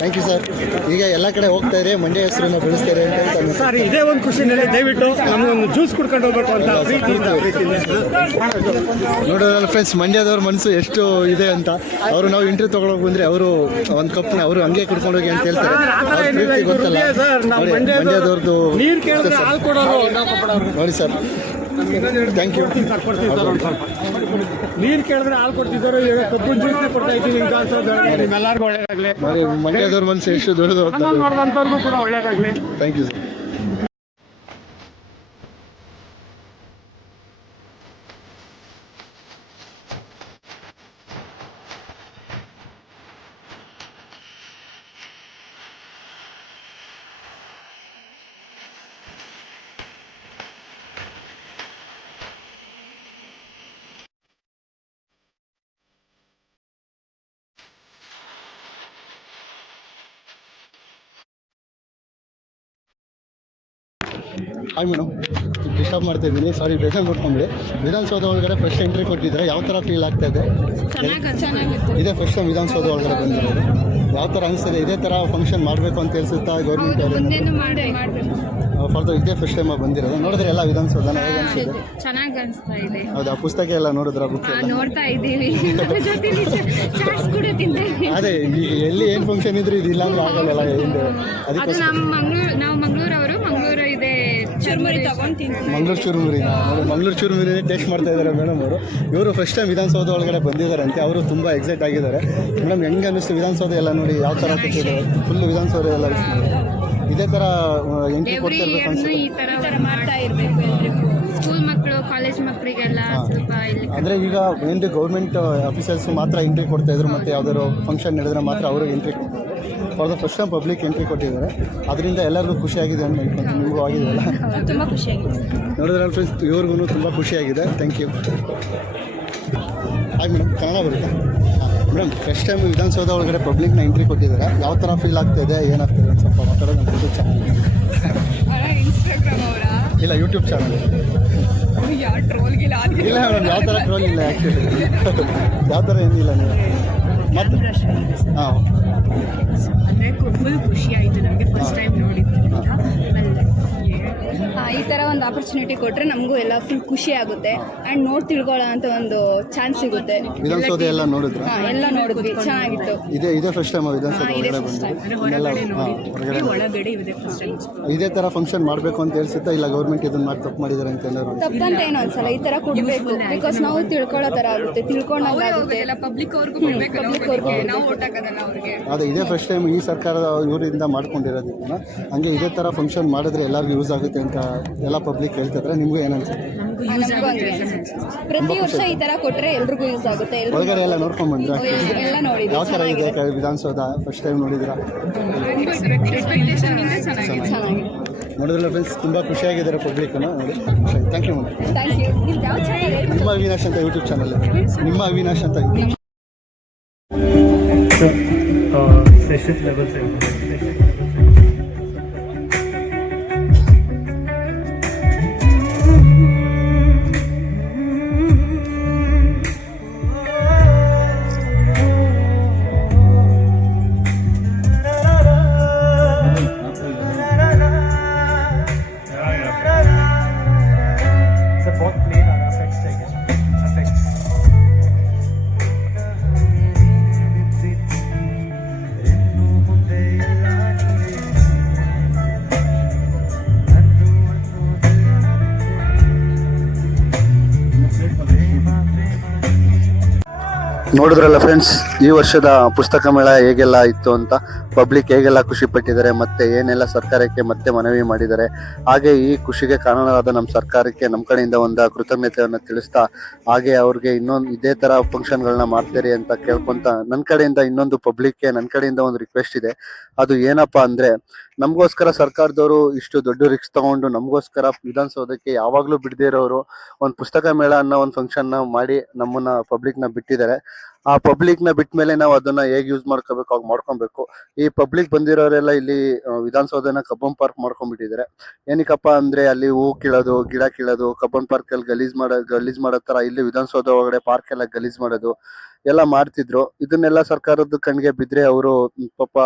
Thank you sir. ಈಗ ಎಲ್ಲ ಕಡೆ ಹೋಗ್ತಾ ಇದ್ರೆ ಮಂಡ್ಯ ಹೆಸರನ್ನು ಬೆಳೆಸ್ತಾರೆ ಅಂತ ಸರ್, ಇದೇ ಒಂದು ಖುಷಿನಲ್ಲಿ ದಯವಿಟ್ಟು ನಮಗೊಂದು ಜ್ಯೂಸ್ ಕುಡ್ಕೊಂಡು ಹೋಗ್ಬೇಕು ಅಂತ ನೋಡೋದಲ್ಲ ಫ್ರೆಂಡ್ಸ್, ಮಂಡ್ಯದವ್ರ ಮನಸ್ಸು ಎಷ್ಟು ಇದೆ ಅಂತ. ಅವರು ನಾವು ಇಂಟರ್ವ್ಯೂ ತೊಗೊಳಕ್ ಬಂದ್ರೆ ಅವರು ಒಂದು ಕಪ್ನ ಅವರು ಹಂಗೆ ಕುಡ್ಕೊಂಡು ಹೋಗಿ ಅಂತ ಹೇಳ್ತಾರೆ. ಗೊತ್ತಲ್ಲ ಮಂಡ್ಯದವ್ರದ್ದು. ನೋಡಿ ಸರ್, ಥ್ಯಾಂಕ್ ಯು. ನೀರು ಕೇಳಿದ್ರೆ ಹಾಲು ಕೊಡ್ತಿದ್ದಾರೆ, ಈಗ ಕಬ್ಬಿನ ಜ್ಯೂಸ್ ಕೊಡ್ತಾ ಇದ್ದೀವಿ. ನಿಮ್ಮೆಲ್ಲರಿಗೂ ಒಳ್ಳೇದಾಗಲಿ. ಮಂಡ್ಯದವ್ರ ಮನಸ್ಸು ಎಷ್ಟು ದೊಡ್ಡದು ನೋಡಿದಂಥವ್ರಿಗೂ ಕೂಡ ಒಳ್ಳೇದಾಗಲಿ. Thank you sir. Hi madam, disturb ಮಾಡ್ತಾ ಇದ್ದೀನಿ, ಸಾರಿ, ಬೇಜಾರು ಮಾಡ್ಕೊಂಬಿಡಿ. ವಿಧಾನಸೌಧ ಒಳಗಡೆ ಫಸ್ಟ್ ಎಂಟ್ರಿ ಕೊಟ್ಟಿದ್ದಾರೆ, ಯಾವ ಥರ ಫೀಲ್ ಆಗ್ತಾ ಇದೆ? ಇದೇ ಫಸ್ಟ್ ಟೈಮ್ ವಿಧಾನಸೌಧ ಒಳಗಡೆ ಬಂದಿರೋದು, ಯಾವ ಥರ ಅನಿಸ್ತದೆ? ಇದೇ ಥರ ಫಂಕ್ಷನ್ ಮಾಡಬೇಕು ಅಂತ ಹೇಳ್ಸುತ್ತಾ ಗೌರ್ಮೆಂಟ್ ಅವರು? ಫರ್ದರ್ ಇದೇ ಫಸ್ಟ್ ಟೈಮ್ ಬಂದಿರೋದು. ನೋಡಿದ್ರೆ ಎಲ್ಲ ವಿಧಾನಸೌಧನ ಹೇಗೆ ಅನಿಸಿದೆ? ಚೆನ್ನಾಗಿ ಅನಿಸ್ತಾ ಇದೆ. ಹೌದಾ, ಪುಸ್ತಕ ಎಲ್ಲ ನೋಡಿದ್ರ? ಬುಕ್ ನೋಡ್ತಾ ಇದ್ದೀವಿ, ಅದೇ ಈಗ ಎಲ್ಲಿ ಏನು ಫಂಕ್ಷನ್ ಇದ್ರು ಇದು ಇಲ್ಲಾಂದ್ರೆ ಆಗಲ್ಲ ಹಿಂದೆ. ಅದಕ್ಕೆ ನಾವು ಮಂಗಳೂರವರು, ಮಂಗಳೂರು ಇದೆ ಚುರುಮುರಿ ತಗೊಂತೀನಿ. ಮಂಗಳೂರು ಚೂರುಮುರಿನೇ ಟೇಸ್ಟ್ ಮಾಡ್ತಾ ಇದ್ದಾರೆ ಮೇಡಮ್ ಅವರು. ಇವರು ಫಸ್ಟ್ ಟೈಮ್ ವಿಧಾನಸೌಧ ಒಳಗಡೆ ಬಂದಿದ್ದಾರೆ ಅಂತೆ, ಅವರು ತುಂಬ ಎಕ್ಸೈಟ್ ಆಗಿದ್ದಾರೆ. ಮೇಡಮ್ ಹೆಂಗೆ ಅನ್ನಿಸ್ತು ವಿಧಾನಸೌಧ ಎಲ್ಲ ನೋಡಿ? ಯಾವ ಥರ ಕೊಟ್ಟಿದ್ದಾರೆ? ಫುಲ್ ವಿಧಾನಸೌಧ ಎಲ್ಲ ಇದೇ ಥರ ಎಂಟ್ರಿ ಕೊಡ್ತಿರ್ಬೇಕು ಅನ್ಸುತ್ತೆ. ಈ ತರ ಮಾಡ್ತಾ ಇರಬೇಕು ಎಲ್ರಿಗೂ, ಸ್ಕೂಲ್ ಮಕ್ಕಳು, ಕಾಲೇಜ್ ಮಕ್ಕಳಿಗೆಲ್ಲ ಸ್ವಲ್ಪ ಇಲ್ಲಿ. ಅಂದರೆ ಈಗ ಏನು ಗೌರ್ಮೆಂಟ್ ಆಫೀಸರ್ಸ್ ಮಾತ್ರ ಎಂಟ್ರಿ ಕೊಡ್ತಾ ಇದ್ರು, ಮತ್ತು ಯಾವ್ದಾದ್ರು ಫಂಕ್ಷನ್ ನಡೆದ್ರೆ ಮಾತ್ರ ಅವ್ರಿಗೆ ಎಂಟ್ರಿ ಕೊಡ್ತಾರೆ. For the first time public entry ಕೊಟ್ಟಿದ್ದಾರೆ, ಅದರಿಂದ ಎಲ್ಲರಿಗೂ ಖುಷಿಯಾಗಿದೆ ಅಂತ ಹೇಳ್ಕೊಂಡು ನಿಮಗೂ ಆಗಿದೆಯಲ್ಲ? ತುಂಬ ಖುಷಿಯಾಗಿದೆ. ನೋಡಿದ್ರೆ ಫ್ರೆಂಡ್ಸ್, ಇವ್ರಿಗೂ ತುಂಬ ಖುಷಿಯಾಗಿದೆ. Thank you. Hi madam, Kannada ಬರುತ್ತಾ? ಮೇಡಮ್, ಫಸ್ಟ್ ಟೈಮ್ ವಿಧಾನಸೌಧ ಒಳಗಡೆ ಪಬ್ಲಿಕ್ನ ಎಂಟ್ರಿ ಕೊಟ್ಟಿದ್ದಾರೆ, ಯಾವ ಥರ ಫೀಲ್ ಆಗ್ತಾಯಿದೆ, ಏನಾಗ್ತದೆ ಒಂದು ಸ್ವಲ್ಪ ಮಾತಾಡೋದು? ನಮ್ಮ ಯೂಟ್ಯೂಬ್ ಚಾನಲ್ ಇನ್ಸ್ಟಾಗ್ರಾಮ್ ಅವರಾ? ಇಲ್ಲ, ಯೂಟ್ಯೂಬ್ ಚಾನಲ್. ಇಲ್ಲ ಮೇಡಮ್, ಯಾವ ಥರ ಟ್ರೋಲ್ ಇಲ್ಲ ಆ್ಯಕ್ಚುಲಿ, ಯಾವ ಥರ ಏನಿಲ್ಲ. ನೀವು ಮತ್ತು ಹಾಂ, ಅಂದರೆ ಫುಲ್ ಖುಷಿ ಆಯಿತು ನಮಗೆ ಫಸ್ಟ್ ಟೈಮ್ ನೋಡಿದ್ದು. ಈ ಥರ ಒಂದು ಆಪರ್ಚುನಿಟಿ ಕೊಟ್ಟರೆ ನಮಗೂ ಎಲ್ಲ ಫುಲ್ ಖುಷಿ ಆಗುತ್ತೆ ಆ್ಯಂಡ್ ನೋಡಿ ತಿಳ್ಕೊಳ್ಳೋ ಅಂತ ಒಂದು ಚಾನ್ಸ್ ಸಿಗುತ್ತೆ. ವಿಧಾನಸೌಧ ಎಲ್ಲ ನೋಡಿದ್ರು? ಎಲ್ಲ ನೋಡಿದ್ವಿ, ಚೆನ್ನಾಗಿತ್ತು. ಇದೇ ಫಸ್ಟ್ ಟೈಮ್ ವಿಧಾನಸೌಧ ಒಳಗಡೆ ಇದೇ ಥರ ಫಂಕ್ಷನ್ ಮಾಡಬೇಕು ಅಂತ ಹೇಳ್ಸುತ್ತಾ, ಇಲ್ಲ ಗೌರ್ಮೆಂಟ್ ಇದನ್ನ ಮಾಡಿ ತಪ್ಪು ಮಾಡಿದ್ದಾರೆ ಅಂತ ಎಲ್ಲರೂ? ತಪ್ಪಂತ ಏನೋ ಅನ್ಸಲ್ಲ, ಈ ಥರ ಕೊಡಬೇಕು, ಬಿಕಾಸ್ ನಾವು ತಿಳ್ಕೊಳ್ಳೋ ಥರ ಆಗುತ್ತೆ, ತಿಳ್ಕೊಂಡಾಗುತ್ತೆ. ಅದೇ ಇದೇ ಫಸ್ಟ್ ಟೈಮ್ ಈ ಸರ್ಕಾರದ ಇವರಿಂದ ಮಾಡ್ಕೊಂಡಿರೋದನ್ನ, ಹಂಗೆ ಇದೇ ಥರ ಫಂಕ್ಷನ್ ಮಾಡಿದ್ರೆ ಎಲ್ಲರಿಗೂ ಯೂಸ್ ಆಗುತ್ತೆ ಅಂತ ಎಲ್ಲ ಪಬ್ಲಿಕ್ ಹೇಳ್ತಿದ್ರೆ ನಿಮಗೂ ಏನನ್ಸುತ್ತೆ? ಪ್ರತಿ ವರ್ಷ ಈ ತರ ಕೊಟ್ರೆ ಎಲ್ರಿಗೂ ಯೂಸ್ ಆಗುತ್ತೆ. ಒಳಗಡೆ ಎಲ್ಲ ನೋಡ್ಕೊಂಡ್ ಬಂದ್ರ? ಎಲ್ಲ ನೋಡಿದ್ವಿ. ಯಾವ ಥರ ಇದೆ ವಿಧಾನಸೌಧ? ಫಸ್ಟ್ ಟೈಮ್ ನೋಡಿದ್ರ? ನೋಡಿದ್ರಲ್ಲ ಫ್ರೆಂಡ್ಸ್, ತುಂಬ ಖುಷಿಯಾಗಿದ್ದಾರೆ ಪಬ್ಲಿಕ್ನ ನೋಡಿ. Thank you madam. Thank you. ಯಾವ ಚಾನಲ್? ನಿಮ್ಮ ಅವಿನಾಶ್ ಅಂತ ಯೂಟ್ಯೂಬ್ ಚಾನಲ್. ನಿಮ್ಮ ಅವಿನಾಶ್ ಅಂತ session level 7. बहुत प्लेन आ रहा effects चाहिए, effects. ನೋಡಿದ್ರಲ್ಲ ಫ್ರೆಂಡ್ಸ್, ಈ ವರ್ಷದ ಪುಸ್ತಕ ಮೇಳ ಹೇಗೆಲ್ಲ ಇತ್ತು ಅಂತ, ಪಬ್ಲಿಕ್ ಹೇಗೆಲ್ಲ ಖುಷಿ ಪಟ್ಟಿದ್ದಾರೆ, ಮತ್ತೆ ಏನೆಲ್ಲ ಸರ್ಕಾರಕ್ಕೆ ಮತ್ತೆ ಮನವಿ ಮಾಡಿದ್ದಾರೆ. ಹಾಗೆ ಈ ಖುಷಿಗೆ ಕಾರಣವಾದ ನಮ್ಮ ಸರ್ಕಾರಕ್ಕೆ ನಮ್ಮ ಕಡೆಯಿಂದ ಒಂದು ಕೃತಜ್ಞತೆಯನ್ನು ತಿಳಿಸ್ತಾ, ಹಾಗೆ ಅವ್ರಿಗೆ ಇನ್ನೊಂದು ಇದೇ ತರ ಫಂಕ್ಷನ್ಗಳನ್ನ ಮಾಡ್ತೀರಿ ಅಂತ ಕೇಳ್ಕೊಂತ, ನನ್ನ ಕಡೆಯಿಂದ ಇನ್ನೊಂದು ಪಬ್ಲಿಕ್ಗೆ ನನ್ನ ಕಡೆಯಿಂದ ಒಂದು ರಿಕ್ವೆಸ್ಟ್ ಇದೆ. ಅದು ಏನಪ್ಪಾ ಅಂದ್ರೆ, ನಮಗೋಸ್ಕರ ಸರ್ಕಾರದವರು ಇಷ್ಟು ದೊಡ್ಡ ರಿಸ್ಕ್ ತಗೊಂಡು ನಮಗೋಸ್ಕರ ವಿಧಾನಸೌಧಕ್ಕೆ ಯಾವಾಗ್ಲೂ ಬಿಡದೇ ಇರೋರು ಒಂದು ಪುಸ್ತಕ ಮೇಳ ಅನ್ನೋ ಒಂದು ಫಂಕ್ಷನ್ ನ ಮಾಡಿ ನಮ್ಮನ್ನ ಪಬ್ಲಿಕ್ ನ ಬಿಟ್ಟಿದ್ದಾರೆ. ಆ ಪಬ್ಲಿಕ್ ನ ಬಿಟ್ಟ ಮೇಲೆ ನಾವು ಅದನ್ನ ಹೇಗೆ ಯೂಸ್ ಮಾಡ್ಕೋಬೇಕು ಹಾಗೆ ಮಾಡ್ಕೊಬೇಕು. ಈ ಪಬ್ಲಿಕ್ ಬಂದಿರೋರೆಲ್ಲ ಇಲ್ಲಿ ವಿಧಾನಸೌಧನ ಕಬ್ಬನ್ ಪಾರ್ಕ್ ಮಾಡ್ಕೊಂಡ್ಬಿಟ್ಟಿದ್ದಾರೆ. ಏನಕ್ಕಪ್ಪ ಅಂದ್ರೆ ಅಲ್ಲಿ ಹೂ ಕೀಳೋದು, ಗಿಡ ಕೀಳೋದು, ಕಬ್ಬನ್ ಪಾರ್ಕ್ ಅಲ್ಲಿ ಗಲೀಜ್ ಮಾಡೋ ತರ ಇಲ್ಲಿ ವಿಧಾನಸೌಧ ಒಳಗಡೆ ಪಾರ್ಕ್ ಎಲ್ಲ ಗಲೀಜ್ ಮಾಡೋದು ಎಲ್ಲ ಮಾಡ್ತಿದ್ರು. ಇದನ್ನೆಲ್ಲ ಸರ್ಕಾರದ ಕಣ್ಣಿಗೆ ಬಿದ್ರೆ ಅವರು ಪಾಪ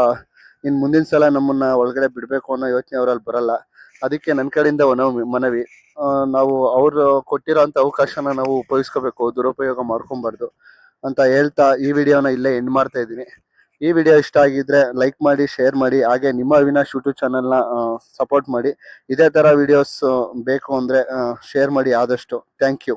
ಇನ್ ಮುಂದಿನ ಸಲ ನಮ್ಮನ್ನ ಒಳಗಡೆ ಬಿಡ್ಬೇಕು ಅನ್ನೋ ಯೋಚನೆ ಅವರಲ್ಲಿ ಬರಲ್ಲ. ಅದಕ್ಕೆ ನನ್ನ ಕಡೆಯಿಂದ ಮನವಿ, ನಾವು ಅವ್ರು ಕೊಟ್ಟಿರೋ ಅಂತ ಅವಕಾಶನ ನಾವು ಉಪಯೋಗಿಸ್ಕೋಬೇಕು, ದುರುಪಯೋಗ ಮಾಡ್ಕೊಬಾರ್ದು ಅಂತ ಹೇಳ್ತಾ ಈ ವಿಡಿಯೋನ ಇಲ್ಲೇ ಎಂಡ್ ಮಾಡ್ತಾ ಇದ್ದೀನಿ. ಈ ವಿಡಿಯೋ ಇಷ್ಟ ಆಗಿದ್ರೆ ಲೈಕ್ ಮಾಡಿ, ಶೇರ್ ಮಾಡಿ, ಹಾಗೆ ನಿಮ್ಮ ಅವಿನಾಶ್ ಯೂಟ್ಯೂಬ್ ಚಾನಲ್ನ ಸಪೋರ್ಟ್ ಮಾಡಿ. ಇದೇ ತರ ವಿಡಿಯೋಸ್ ಬೇಕು ಅಂದ್ರೆ ಶೇರ್ ಮಾಡಿ ಆದಷ್ಟು. Thank you.